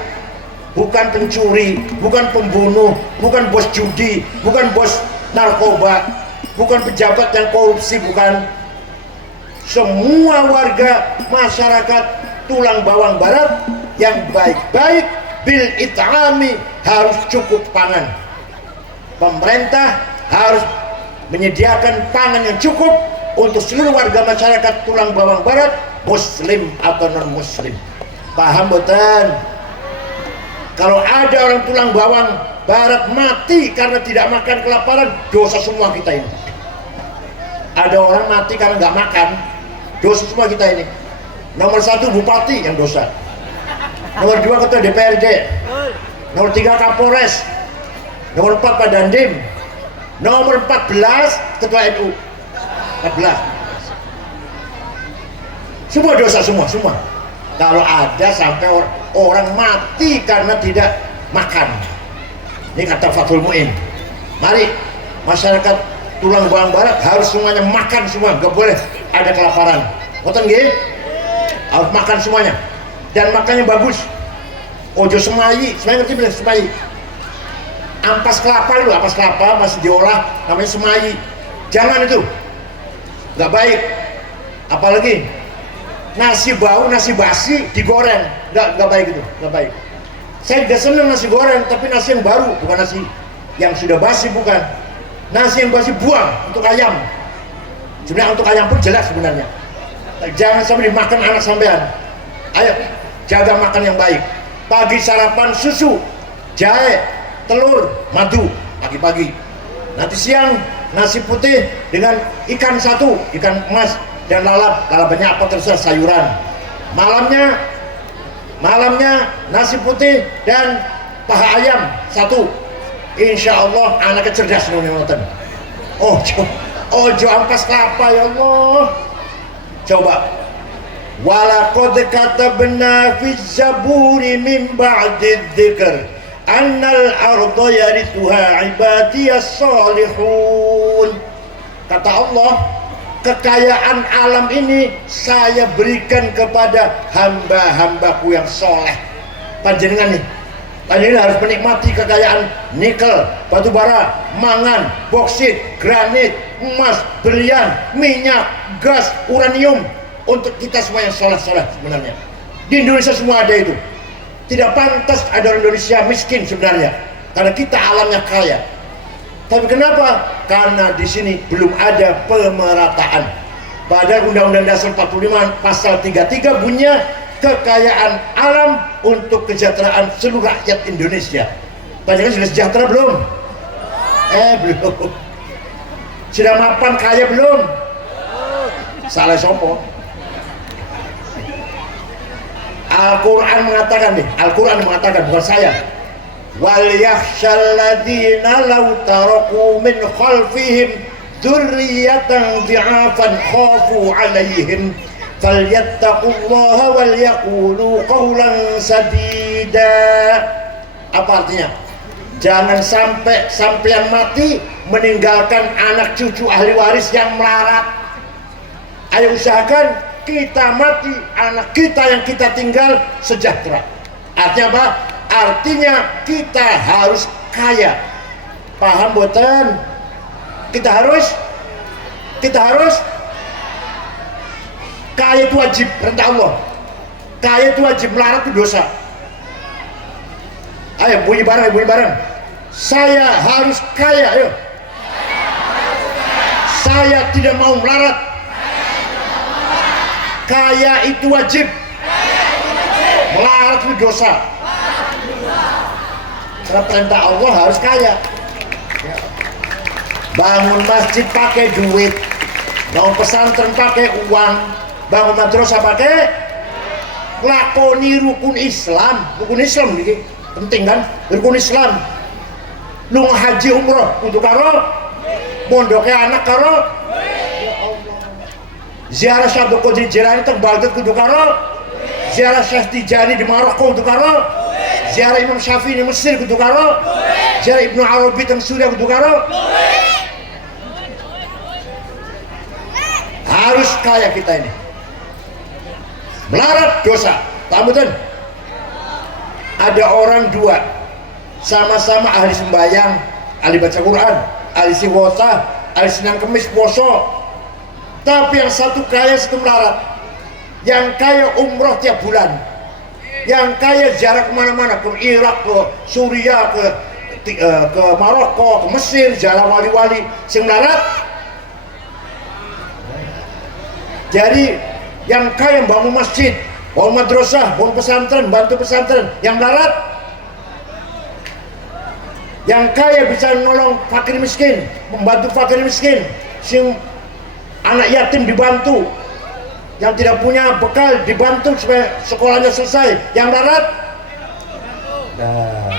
bukan pencuri, bukan pembunuh, bukan bos judi, bukan bos narkoba, bukan pejabat yang korupsi, bukan. Semua warga masyarakat tulang bawang barat yang baik-baik, bil it'ami, harus cukup pangan. Pemerintah harus menyediakan pangan yang cukup untuk seluruh warga masyarakat tulang bawang barat, muslim atau non muslim. Paham betul? Kalau ada orang tulang bawang barat mati karena tidak makan kelaparan, dosa semua kita ini. Ada orang mati karena nggak makan, dosa semua kita ini. Nomor 1 bupati yang dosa, nomor 2 ketua DPRD, nomor 3 Kapolres, nomor 4 Pak Dandim, nomor 14 ketua NU. 14 semua dosa, semua. Kalau ada sampai orang mati karena tidak makan, ini kata Fathul Mu'in. Mari masyarakat tulang bawang barat harus semuanya makan semua, gak boleh ada kelaparan. Ngoten nggih? Harus makan semuanya, dan makannya bagus. Ojo semayi, ngerti bilang semayi. Ampas kelapa dulu, ampas kelapa masih diolah, namanya semayi. Jangan itu, nggak baik. Apalagi nasi bau, nasi basi digoreng, nggak baik itu, nggak baik. Saya juga seneng nasi goreng, tapi nasi yang baru, bukan nasi yang sudah basi, bukan. Nasi yang basi buang untuk ayam. Sebenarnya untuk ayam pun jelas sebenarnya. Jangan sampai dimakan anak sampean. Ayo jaga makan yang baik. Pagi sarapan susu, jahe, telur, madu pagi-pagi. Nanti siang nasi putih dengan ikan satu, ikan emas dan lalapnya apa terserah, sayuran. Malamnya nasi putih dan paha ayam satu. Insya Allah anaknya cerdas nonton. Ojo ampas kelapa, ya Allah. Coba, walaqad katabna fi zaburi min ba'di dzikr annal arda yarithuha ibadiyas salihun. Kata Allah, kekayaan alam ini saya berikan kepada hamba-hambaku yang soleh. Panjenengan harus menikmati kekayaan nikel, batu bara, mangan, boksit, granit, emas, berlian, minyak, gas, uranium, untuk kita semua yang soleh-soleh. Sebenarnya di Indonesia semua ada itu. Tidak pantas ada orang Indonesia miskin sebenarnya, karena kita alamnya kaya. Tapi kenapa? Karena di sini belum ada pemerataan. Padahal Undang-Undang Dasar 45 pasal 33 bunyinya kekayaan alam untuk kesejahteraan seluruh rakyat Indonesia. Panjenengan sudah sejahtera belum? Belum. Sudah mapan kaya belum? Salah sopo. Al-Quran mengatakan, bukan saya. Wal yakhshal ladzina law taraku min khalfihim dzurriyyatan dhi'afan khafu 'alaihim falyattaqullaha wal yaqulu qawlan sadida. Apa artinya? Jangan sampai sampean mati meninggalkan anak cucu ahli waris yang melarat. Ayo usahakan kita mati, anak kita yang kita tinggal sejahtera. Artinya apa? Artinya kita harus kaya. Paham boten? Kita harus kaya itu wajib, perintah Allah. Kaya itu wajib, melarat itu dosa. Ayo bunyi bareng. Saya harus kaya, ayo. Saya tidak mau melarat. Kaya itu wajib. Melarat itu dosa. Karena perintah Allah harus kaya. Bangun masjid pakai duit, Nah, pesantren pakai uang, bangun madrasah pakai, lakoni rukun Islam ini penting kan, rukun Islam. Lu haji umroh untuk karo, mondoknya anak karo, ya Allah. Ziarah Syekh Qadir Jilani teng Baghdad untuk karo, ziarah Syekh Tijani di Maroko untuk karo, ziarah Imam Syafi'i di Mesir untuk karo, ziarah Ibnu Arabi teng Suriah untuk karo. Harus kaya kita ini. Melarat dosa. Tamutan. Ada orang dua sama-sama ahli sembahyang, ahli baca Quran, ahli siwota, ahli Senin Kemis poso. Tapi yang satu kaya, satu melarat. Yang kaya umroh tiap bulan. Yang kaya ziarah kemana-mana, ke Irak, ke Suriah, ke Maroko, ke Mesir, jalan wali-wali. Sing melarat. Jadi yang kaya bangun masjid, bangun madrasah, bangun pesantren, bantu pesantren. Yang melarat, yang kaya bisa nolong fakir miskin, membantu fakir miskin, sing anak yatim dibantu, yang tidak punya bekal dibantu supaya sekolahnya selesai. Yang melarat, nah,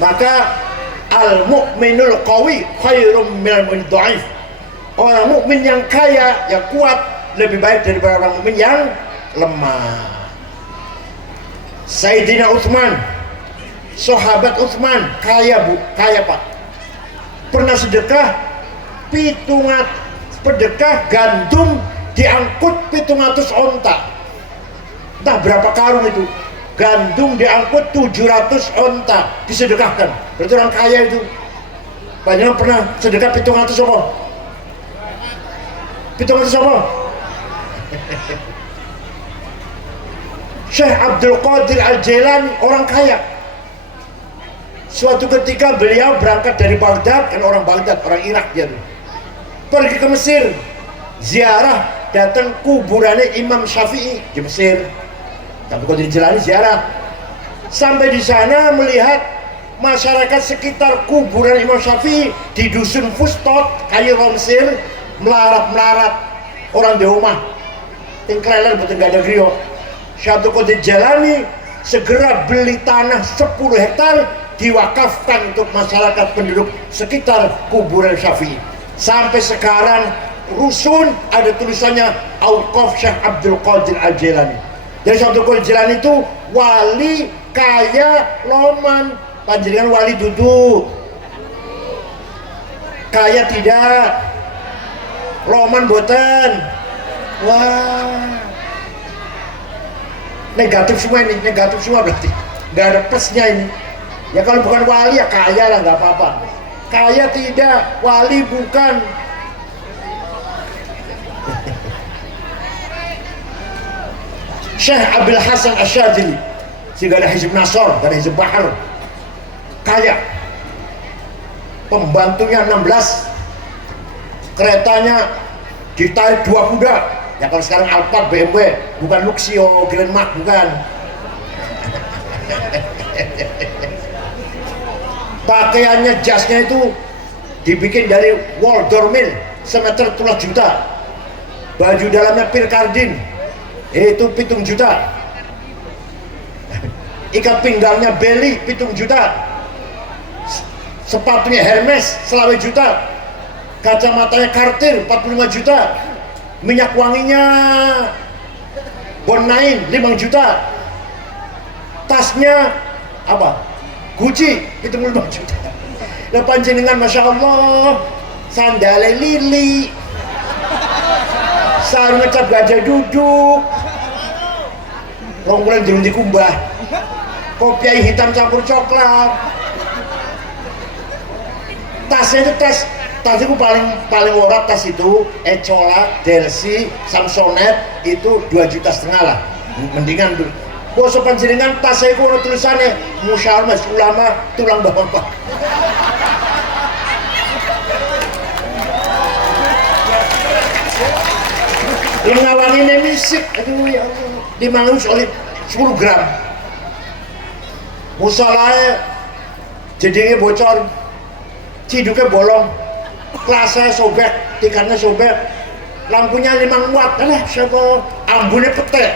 maka al mukminul qawi khairum minal mu'min dhaif. Orang mukmin yang kaya, yang kuat, lebih baik daripada orang mukmin yang lemah. Sayyidina Utsman, sahabat Utsman, kaya bu, kaya pak. Pernah sedekah sedekah gandum diangkut 700 onta. Entah berapa karung itu. Gandum diangkut 700 onta disedekahkan. Berarti orang kaya itu. Banyak pernah sedekah 700 apa? 700 apa? Syekh Abdul Qadir Al-Jilani orang kaya. Suatu ketika beliau berangkat dari Baghdad, kan orang Baghdad, orang Irak dia tuh. Pergi ke Mesir, ziarah, datang kuburannya Imam Syafi'i di Mesir. Abdul Qadir Al-Jilani ziarah. Sampai di sana melihat masyarakat sekitar kuburan Imam Syafi'i di dusun Fustot, Kairo Mesir, melarat-melarat orang di rumah. Tingkleler betul gak ada griyo. Syekh Qadir Jilani segera beli tanah 10 hektar diwakafkan untuk masyarakat penduduk sekitar kuburan Syafi'i. Sampai sekarang rusun ada tulisannya Auqaf Syekh Abdul Qadir Al-Jilani. Jadi Syekh Abdul Qadir Jilani itu wali kaya loman. Panjenengan wali duduk, kaya tidak, loman boten. Wah, negatif semua ini, negatif semua berarti nggak ada plusnya ini. Ya kalau bukan wali ya kaya lah, nggak apa-apa. Kaya tidak, wali bukan. Syekh Abil Hasan Asyadili, sehingga ada Hizb Nasr, ada Hizb Bahar, kaya. Pembantunya 16, keretanya ditarik 2 kuda. Ya kalau sekarang Alphard, BMW, bukan Luxio, Grand Mark, bukan. Pakaiannya, jasnya itu dibikin dari wol dormil semeter 12 juta. Baju dalamnya Pirkardin, itu 7 juta. Ikat pinggangnya Belly 7 juta. Sepatunya Hermes selawe juta. Kacamatanya Cartier 45 juta. Minyak wanginya Bon 9 5 juta. Tasnya apa? Gucci 75 juta. Nah panjenengan Masya Allah, sandale Lili, sarung ngecap gajah duduk, rongkulan jerung dikumbah, kopiah hitam campur coklat. Tasnya itu tas itu paling murah. Tas itu Ecola, Delsi, Samsonite itu 2,5 juta lah. Mendingan dulu. Bosok panjenengan tas saya itu tulisannya Musyawarah Majelis Ulama tulang bawang pak. Lengawanginnya misik, aduh ya Allah, dimangus oleh 10 gram. Musalahnya jadinya bocor, ciduknya bolong, kelasnya sobek, tiketnya sobek, lampunya 5 watt, alah siapa ambune petek.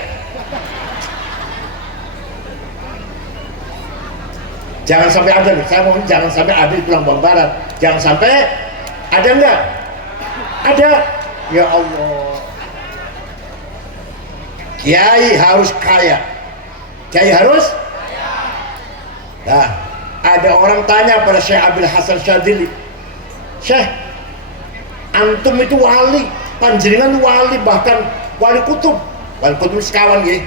Jangan sampai ada nih, saya mohon jangan sampai ada di Tulang Bawang Barat. Jangan sampai ada enggak? Ada. Ya Allah. Kiai harus kaya. Kiai harus kaya. Nah, ada orang tanya pada Syekh Abdul Hasan Syadzili, Syekh, antum itu wali, panjenengan wali, bahkan wali kutub sekawan nggih.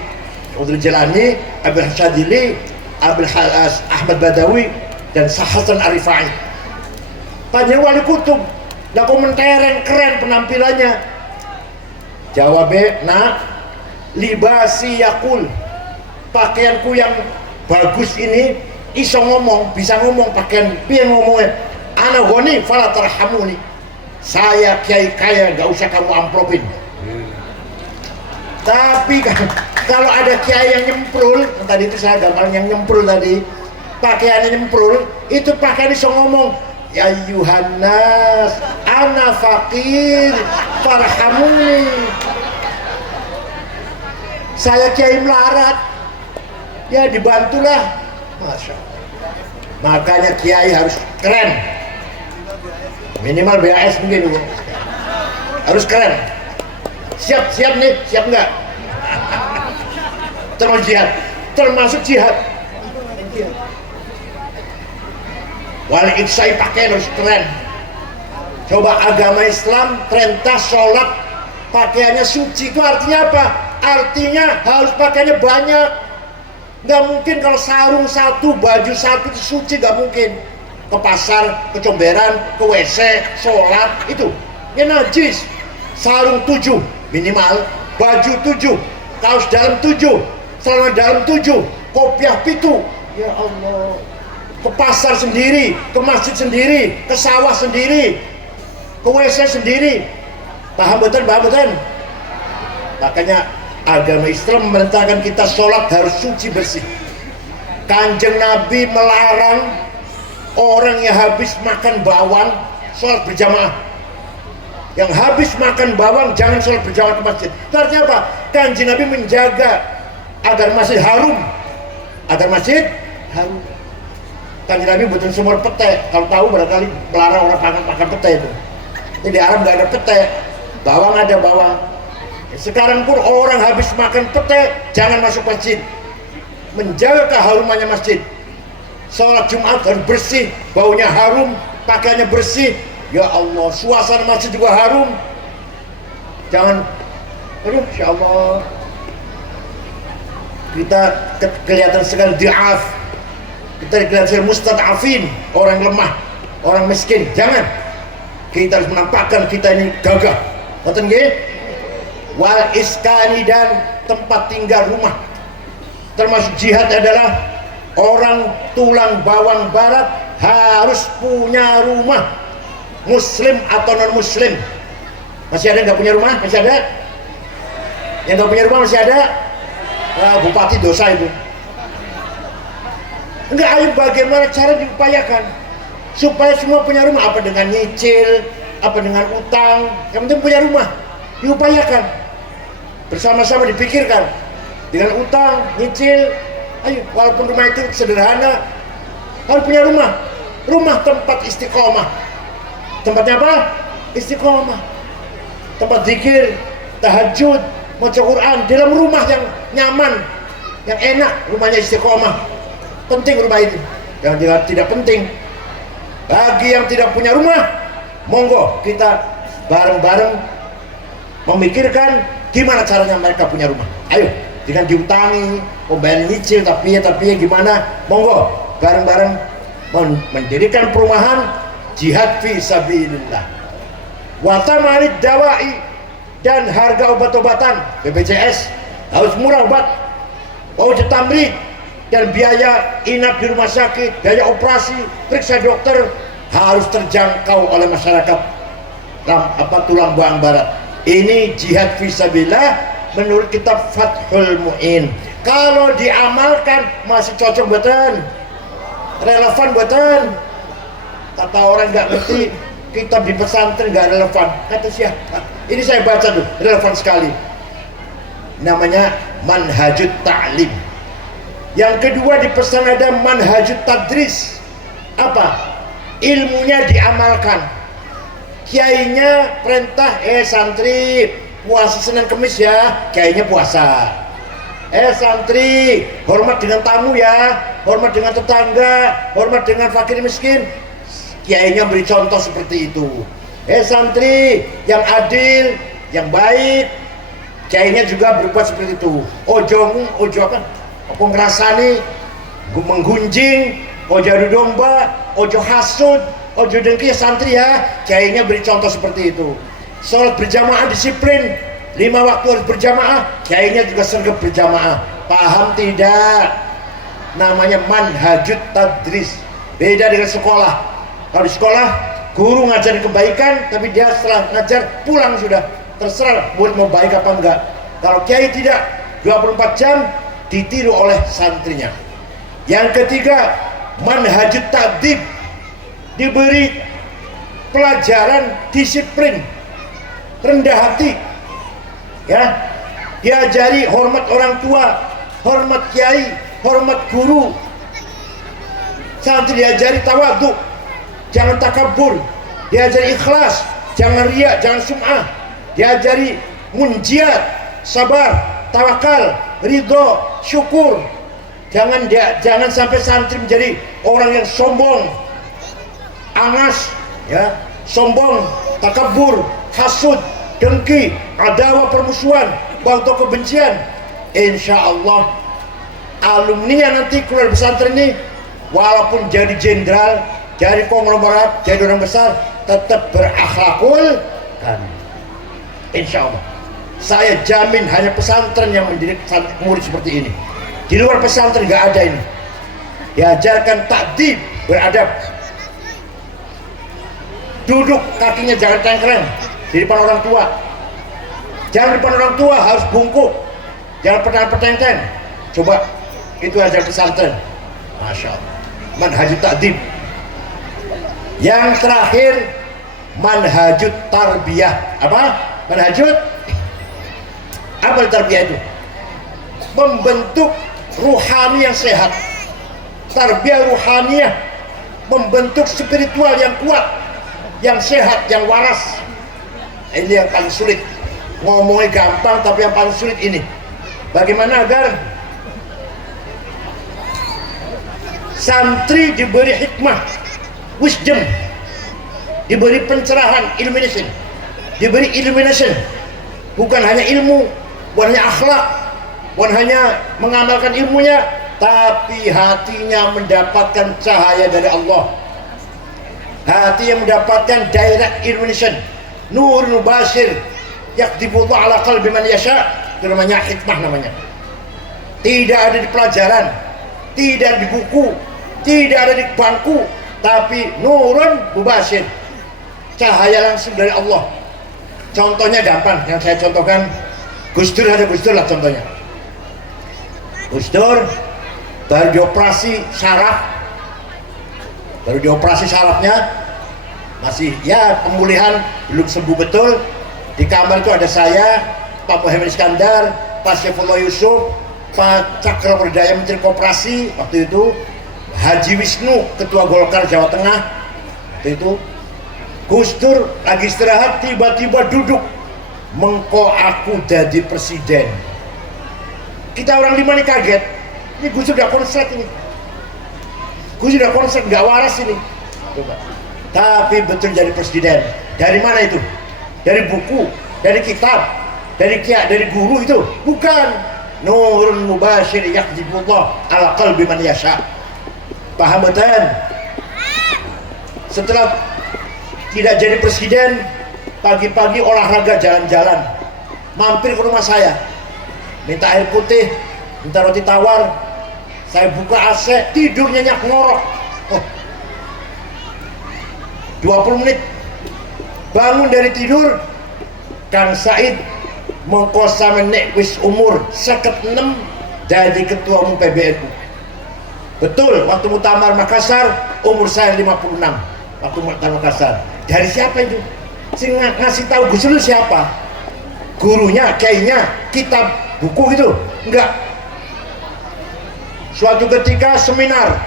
Abdul Jalani, Abdul Syadzili, Ahmad Badawi dan Hasan Arifai. Panjenengan wali kutub. Lah kok mentereng keren penampilannya. Jawabnya, nak, libasi yakul, pakaianku yang bagus ini iso ngomong, bisa ngomong, pakaian piye ngomongnya, ana goni fala tarhamuni, saya kiai kaya gak usah kamu amplopin. Tapi kalau ada kiai yang nyemprul, tadi itu saya gambar yang nyemprul tadi, pakaiannya nyemprul, itu pakaian iso ngomong, ya Yuhannas ana fakir farhamuni, saya kiai melarat, ya dibantulah. Masya Allah. Makanya kiai harus keren, minimal BAS mungkin dulu. Harus keren. Siap nih, siap enggak? Termasuk jihad. Wali iksai pakaian harus keren. Coba agama Islam perintah sholat pakaiannya suci, itu artinya apa? Artinya harus pakaiannya banyak. Nggak mungkin kalau sarung satu, baju satu itu suci, nggak mungkin. Ke pasar, ke comberan, ke WC, sholat, itu ya najis. Sarung 7 minimal, baju 7, kaos dalam 7, celana dalam 7, kopiah 7. Ya Allah. Ke pasar sendiri, ke masjid sendiri, ke sawah sendiri, ke WC sendiri. Paham betul? Makanya agama Islam memerintahkan kita sholat harus suci bersih. Kanjeng Nabi melarang orang yang habis makan bawang sholat berjamaah. Yang habis makan bawang jangan sholat berjamaah ke masjid. Itu artinya apa? Kanjeng Nabi menjaga agar masjid harum. Kanjeng Nabi butuh sumur pete. Kalau tahu barangkali melarang orang makan pete itu. Jadi di Arab nggak ada pete, bawang ada bawang. Sekarang pun orang habis makan pete jangan masuk masjid. Menjaga keharumannya masjid. Sholat Jumat harus bersih, baunya harum, pakaiannya bersih. Ya Allah, suasana masjid juga harum. Jangan, aduh, insya Allah kita kelihatan sekali di'af, kita kelihatan sekali mustad'afin, orang lemah, orang miskin. Jangan, kita harus menampakkan kita ini gagah. Ngerti nggih? Wal iskani, dan tempat tinggal rumah. Termasuk jihad adalah orang Tulang Bawang Barat harus punya rumah, muslim atau non muslim. Masih ada nggak punya rumah? Masih ada? Yang nggak punya rumah masih ada? Wah, bupati dosa itu. Enggak, ayo bagaimana cara diupayakan supaya semua punya rumah? Apa dengan nyicil, apa dengan utang, yang penting punya rumah. Diupayakan bersama-sama, dipikirkan dengan utang, nyicil. Ayo, walaupun rumah itu sederhana, harus punya rumah tempat istiqomah. Tempatnya apa? Istiqomah. Tempat zikir, tahajud, baca Quran, dalam rumah yang nyaman, yang enak, rumahnya istiqomah. Penting rumah itu. Yang tidak penting, bagi yang tidak punya rumah, monggo kita bareng-bareng memikirkan gimana caranya mereka punya rumah. Ayo, dengan diutangi, membayar nyicil, tapi ya gimana? Monggo bareng-bareng mendirikan perumahan, jihad fi sabilillah. Wa tamanid dawai, dan harga obat-obatan BPJS harus murah obat. Wajib tamrid, dan biaya inap di rumah sakit, biaya operasi, periksa dokter harus terjangkau oleh masyarakat Tulang Bawang Barat. Ini jihad fisabilillah menurut kitab Fathul Mu'in. Kalau diamalkan masih cocok buatan, relevan buatan. Kata orang nggak ngerti kitab di pesantren nggak relevan. Kata siapa? Ini saya baca tuh, relevan sekali. Namanya manhajut ta'lim. Yang kedua di pesan ada manhajut tadris. Apa? Ilmunya diamalkan. Kiainya perintah, santri puasa Senin Kemis ya, kiainya puasa. Santri hormat dengan tamu ya, hormat dengan tetangga, hormat dengan fakir miskin. Kiainya beri contoh seperti itu. Santri yang adil, yang baik, kiainya juga berbuat seperti itu. Ojo apa? Ojo ngerasani, menggunjing, ojo adu domba, ojo hasud, ojo dengki santri ya, kiainya beri contoh seperti itu. Sholat berjamaah disiplin, 5 waktu harus berjamaah, kiainya juga sergap berjamaah. Paham tidak? Namanya manhajut tadris. Beda dengan sekolah. Kalau di sekolah guru ngajarin kebaikan, tapi dia setelah ngajar pulang sudah, terserah murid mau baik apa enggak. Kalau kiai tidak, 24 jam ditiru oleh santrinya. Yang ketiga, manhajut ta'dib, diberi pelajaran disiplin, rendah hati, ya, diajari hormat orang tua, hormat kiai, hormat guru. Santri diajari tawadhu, jangan takabur, diajari ikhlas, jangan riya, jangan sum'ah, diajari munjiat, sabar, tawakal, ridho, syukur. Jangan sampai santri menjadi orang yang sombong, angas, ya, sombong, takabur, hasud, dengki, adawa, permusuhan, bangto kebencian. Insya Allah alumni yang nanti keluar pesantren ini, walaupun jadi jenderal, jadi konglomerat, jadi orang besar, tetap berakhlakul kan. Insya Allah saya jamin hanya pesantren yang mendidik murid seperti ini. Di luar pesantren gak ada ini. Diajarkan ta'dib, beradab, duduk kakinya jangan cengkreng di depan orang tua, jangan di depan orang tua harus bungkuk, jangan petang-peteng. Coba itu ajar pesantren, masya Allah. Manhajut ta'dib. Yang terakhir manhajut tarbiyah. Apa? Manhajut apa tarbiyah itu? Membentuk ruhani yang sehat. Tarbiyah ruhaniyah, membentuk spiritual yang kuat, yang sehat, yang waras. Ini yang paling sulit. Ngomongnya gampang, tapi yang paling sulit ini, bagaimana agar santri diberi hikmah, wisdom, diberi pencerahan, illumination, bukan hanya ilmu, bukan hanya akhlak, bukan hanya mengamalkan ilmunya, tapi hatinya mendapatkan cahaya dari Allah. Hati yang mendapatkan direct illumination, nur mubashir, yaqdibullah ala qalbi man yasha. Itu namanya hikmah namanya. Tidak ada di pelajaran, tidak ada di buku, tidak ada di bangku, tapi nurun mubashir, cahaya langsung dari Allah. Contohnya gampang, yang saya contohkan, Gus Dur, ada Gus Dur lah contohnya. Gus Dur baru dioperasi saraf, sarafnya masih ya pemulihan, belum sembuh betul. Di kamar itu ada saya, Pak Muhammad Iskandar, Pak Saifullah Yusuf, Pak Cakra Wardaya Menteri Koperasi waktu itu, Haji Wisnu Ketua Golkar Jawa Tengah waktu itu. Gus Dur lagi istirahat, tiba-tiba duduk, mengko aku jadi presiden. Kita orang lima nih kaget, ini Gus Dur udah konslet ini, Gus Dur udah konslet, nggak waras ini. Coba. Tapi betul jadi presiden. Dari mana itu? Dari buku, dari kitab, dari guru itu? Bukan. Nurun mubashir yaqdibullah ala qalbi man yasha. Paham betul? Setelah tidak jadi presiden, pagi-pagi olahraga jalan-jalan, mampir ke rumah saya, minta air putih, minta roti tawar. Saya buka AC, tidur nyenyak ngorok. 20 menit bangun dari tidur, Kang Said mongko sampeyan wis umur 56 jadi ketua umum PBNU. Betul, waktu muktamar Makassar umur saya 56 waktu muktamar Makassar. Dari siapa itu? ngasih tahu Gus Dur siapa? Gurunya, kiainya, kitab, buku gitu? Enggak. Suatu ketika seminar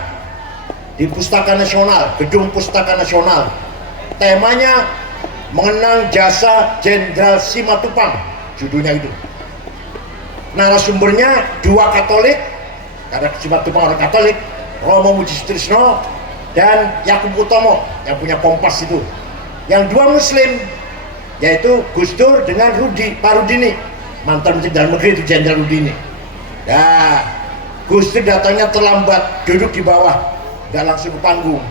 di Pustaka Nasional, Gedung Pustaka Nasional, temanya mengenang jasa Jenderal Simatupang, judulnya itu. Narasumbernya dua Katolik, karena Simatupang orang Katolik, Romo Budi Sutrisno dan Yakub Utomo yang punya Kompas itu. Yang dua Muslim, yaitu Gus Dur dengan Pak Rudini, mantan Menteri Dalam Negeri itu Jenderal Rudini. Ya, Gus Dur datangnya terlambat, duduk di bawah, nggak langsung ke panggung,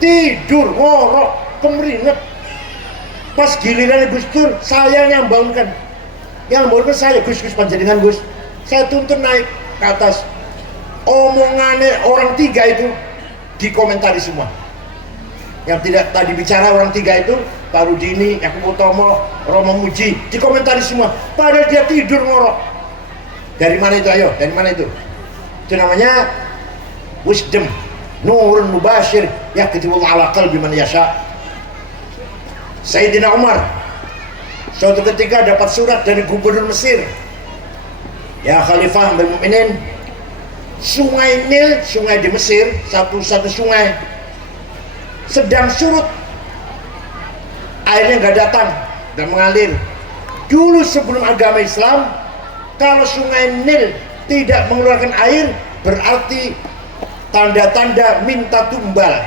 tidur, ngorok, kemeringet. Pas giliran Gus Dur, saya yang bangunkan. Yang bangunkan saya, Gus panjenengan Gus. Saya tuntun naik ke atas. Omongannya orang tiga itu dikomentari semua. Yang tidak tadi bicara orang tiga itu, Pak Rudini, Yakub Utomo, Romo Muji, dikomentari semua. Padahal dia tidur ngorok. Dari mana itu ayo? Dari mana itu? Itu namanya wisdom, nurun mubashir, yakhtibul ala qalbi man yasha. Sayyidina Umar suatu ketika dapat surat dari gubernur Mesir. Ya Khalifah Amirul Mukminin, Sungai Nil, sungai di Mesir, satu-satu sungai sedang surut, airnya nggak datang, nggak mengalir. Dulu sebelum agama Islam, kalau sungai Nil tidak mengeluarkan air, berarti tanda-tanda minta tumbal.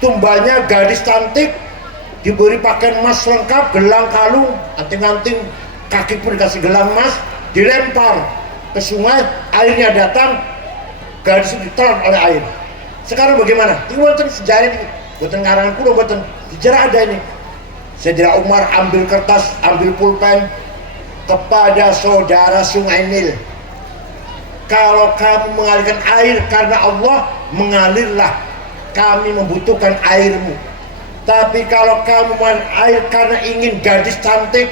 Tumbalnya gadis cantik, diberi pakaian emas lengkap, gelang kalung, anting-anting, kaki pun dikasih gelang emas, dilempar ke sungai, airnya datang, gadis itu ditelan oleh air. Sekarang bagaimana? Ini buatan sejarah ini, buatan karangan kuno, buatan sejarah ada ini. Sayyidina Umar ambil kertas, ambil pulpen, kepada saudara sungai Nil, kalau kamu mengalirkan air karena Allah, mengalirlah, kami membutuhkan airmu. Tapi kalau kamu mengalir air karena ingin gadis cantik,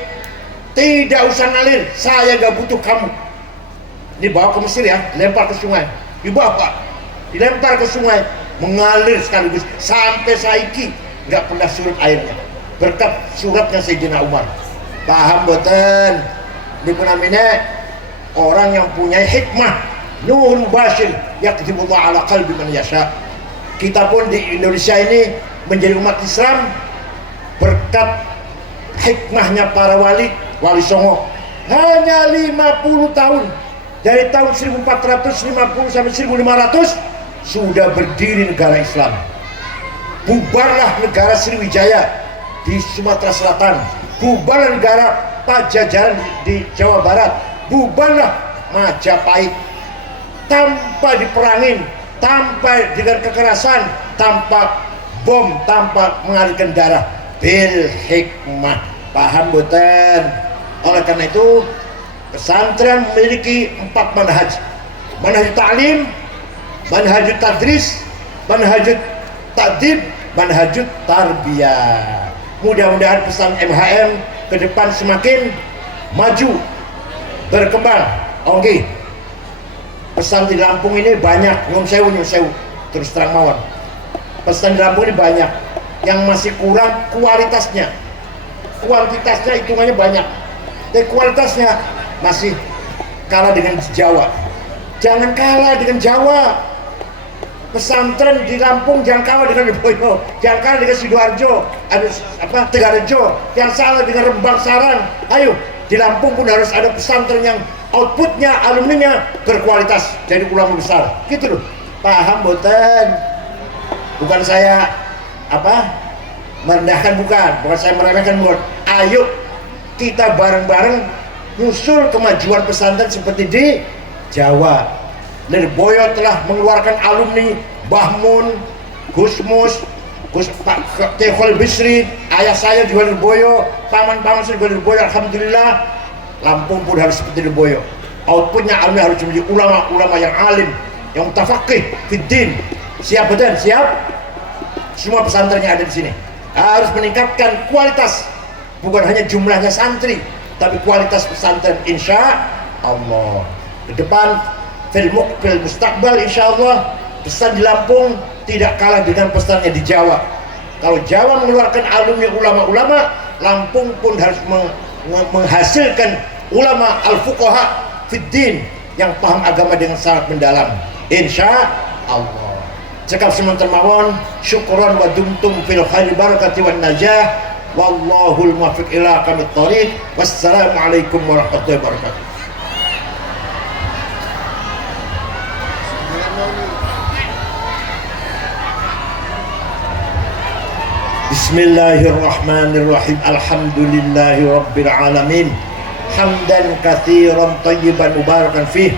tidak usah ngalir, saya gak butuh kamu. Dibawa ke Mesir ya, dilempar ke sungai, dibawa Pak, dilempar ke sungai, mengalir sekaligus sampai saiki nggak pernah surut airnya, berkat suratnya Sayyidina Umar. Paham boten? Ini namanya orang yang punya hikmah, nur mubashir, yakhtibullah ala qalbi man yasha. Kita pun di Indonesia ini menjadi umat Islam berkat hikmahnya para wali Songo. Hanya 50 tahun, dari tahun 1450 sampai 1500 sudah berdiri negara Islam. Bubarlah negara Sriwijaya di Sumatera Selatan, bubarlah negara Pajajaran di Jawa Barat, bubarlah Majapahit, tanpa diperangin, tanpa dengan kekerasan, tanpa bom, tanpa mengalirkan darah, bil hikmah. Paham boten? Oleh karena itu pesantren memiliki 4 manhaj: manhaj ta'lim, manhaj tadris, manhaj ta'dib, manhaj tarbiyah. Mudah-mudahan pesan MHM ke depan semakin maju, berkembang. Oke, pesan di Lampung ini banyak, nyun sewu, terus terang mawon. Pesan di Lampung ini banyak, yang masih kurang kualitasnya. Kuantitasnya hitungannya banyak, tapi kualitasnya masih kalah dengan Jawa. Jangan kalah dengan Jawa. Pesantren di Lampung jangan kalah dengan Lirboyo, jangan kalah dengan Sidoarjo, Tegarejo, yang salah dengan Rembang Sarang. Ayo, di Lampung pun harus ada pesantren yang outputnya, alumninya berkualitas, jadi ulama besar. Gitu loh. Paham boten? Bukan saya merendahkan, bukan saya meremehkan, bukan. Ayo kita bareng-bareng nyusul kemajuan pesantren seperti di Jawa. Lirboyo telah mengeluarkan alumni Bahmun, Gusmus, Pak Tehol Bisri, ayah saya juga Lirboyo, paman-paman saya juga Lirboyo. Alhamdulillah, Lampung pun harus seperti Lirboyo. Outputnya alumni harus menjadi ulama-ulama yang alim, yang mutafaqih fiddin. Siap betul? Siap? Semua pesantren yang ada di sini harus meningkatkan kualitas, bukan hanya jumlahnya santri, tapi kualitas pesantren. Insya Allah ke depan, fil mustaqbal, insya Allah pesan di Lampung tidak kalah dengan pesannya di Jawa. Kalau Jawa mengeluarkan alumni ulama-ulama, Lampung pun harus menghasilkan ulama al-fuqaha fiddin yang paham agama dengan sangat mendalam, insya Allah. Cekap semantan mawon, syukran wa dumtum fil khairi barakati wan najah, wallahul muwaffiq ila aqwamit thoriq. Wassalamualaikum warahmatullahi wabarakatuh. Bismillahirrahmanirrahim. Alhamdulillahi rabbil alamin. Hamdan katsiran thayyiban mubarakan fih.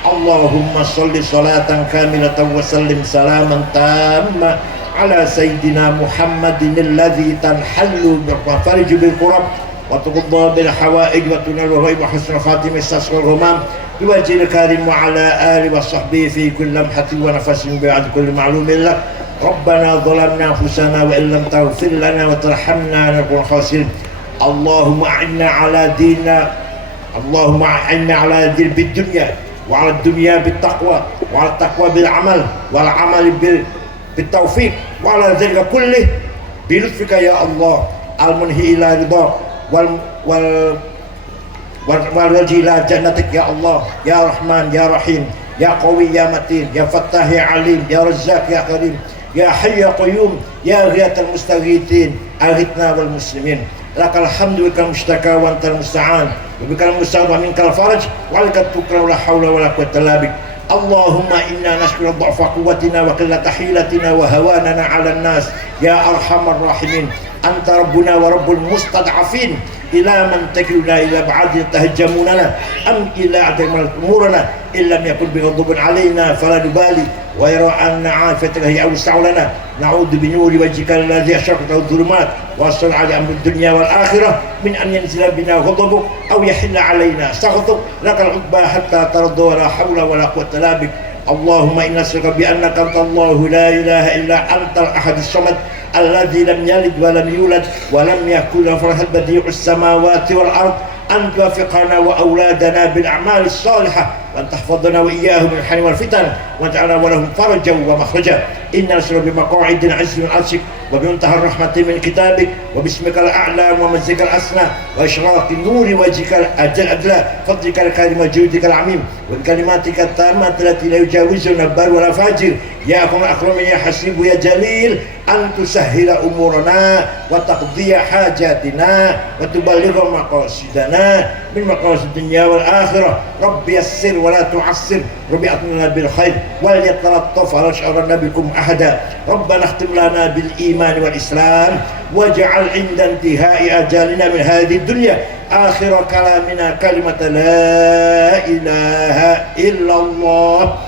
Allahumma sholli sholatan kamilatan wa sallim salaman tamma ala sayyidina Muhammadin alladzi tanhallu bil farij bil qurab wa tuqadda bil hawaij wa tunalu wa husnul khatimah sasqal ghamam bi wajhil karim wa ala alihi wa sahbihi fi kulli lamhatin wa nafasin bi'ad kulli ma'lumin lak. Rabbana zalamna anfusana wa illam taghfir lana wa tarhamna lanakunanna khasirin. Allahumma a'inna ala dinina, Allahumma a'inna ala din bid dunya wa ala dunya bit taqwa wa ala taqwa bil amal wal amal bil taufiq wa ala dzalika kullih bi lutfika ya Allah al munhi ila ridha wal wajhi ila jannatik ya Allah ya Rahman ya Rahim ya Qawi ya Matin ya Fattah ya Alim ya Razzaq ya Karim ya Hayy ya Qayyum ya Ghiyathal Mustaghithin aghithna wal muslimin. Lakal hamdu wa kal mushtaka wa antal musta'an wa bikal musta'an wa minkal faraj wa lakal tukra wa la hawla wa la quwwata illa bik. Allahumma inna nashkuru dha'fa quwwatina wa qillata hilatina wa hawanana 'alan nas ya arhamar rahimin. Anta rabbuna wa rabbul mustad'afin ila man takiluna ila ba'di tahajjamunana am ila adamal umurana illam yakun bighadabin alaina fala nubali wa yara anna 'afiyatika hiya awsa'u lana na'udzu bi nuri wajhika alladhi ashraqta adh-dhulumat wa asal 'ala amri dunya wal akhirah min an yanzila bina ghadabuk aw yahilla alaina sakhatuk lakal 'udba hatta tarda wa la hawla wa la quwwata illa bik. Allahumma inna nas'aluka bi annaka antallahu la ilaha illa antal ahadus samad alladzi lam yalid wa lam yulad wa lam yakul lahu kufuwan badi'us samawati wal ard an tuwaffiqana wa auladana bil a'malis salihah wa tahfadhana wa iyyahum min al wal fitan wa ta'ala wa lahum farajan wa makhraja. Inna nas'aluka bi maq'idil 'azzi wal arsik wa bi muntahar rahmatin min kitabik wa bismikal a'la wa mazikal asna wa ishraqi nuri wajhikal adla fadlikal karim wa judikal 'amim wa kalimatika tammati allati la yujawizuna bar wa la fajir ya akraman ya hasibu ya jalil an tusahhila umurana wa taqdiya hajatina wa tuballigha maqasidana min maqasid dunya wal akhirah. Rabbi yassir wa la tu'assir rabbi atmina bil khair wal yatalattaf ala sya'rana bikum ahada. Rabbana ikhtim lana bil iman wal islam waj'al 'inda intihai ajalina min hadhihi dunya akhir kalamina kalimat la ilaha illallah.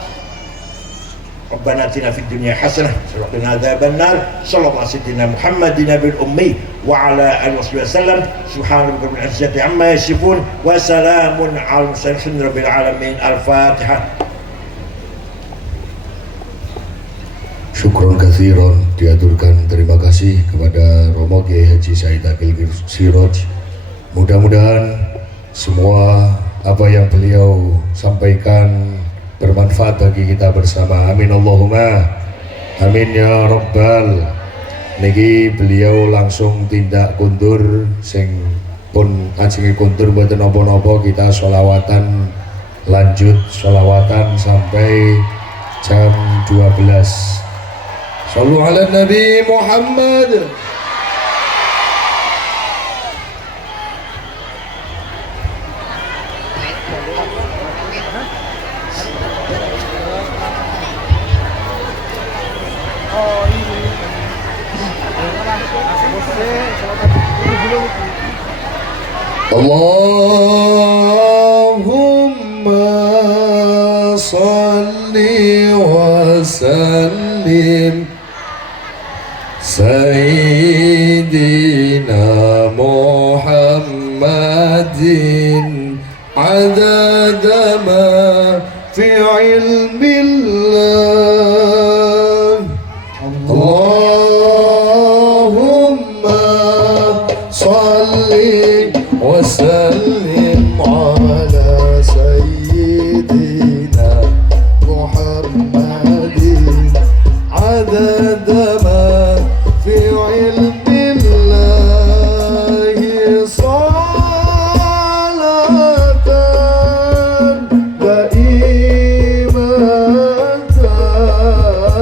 Rabbana atina fid dunya hasanah wa qina adzabannar. Sallallahu sayyidina Muhammadin nabil ummi wa ala alihi wasallam. Subhana rabbil izzati amma yasifun wa salamun alal mursalin rabbil alamin. Al-Fatihah. Syukron katsiran, diaturkan terima kasih kepada Romo Kiai Haji Said Akil Siraj. Mudah-mudahan semua apa yang beliau sampaikan bermanfaat bagi kita bersama. Amin Allahumma amin ya rabbal. Niki beliau langsung tindak kundur sing pun ajenge kundur mboten napa-napa, kita sholawatan lanjut sholawatan sampai jam 12. Shallu ala Nabi Muhammad. Allahumma salli wa sallim Sayyidina Muhammadin adada ma fi ilmillah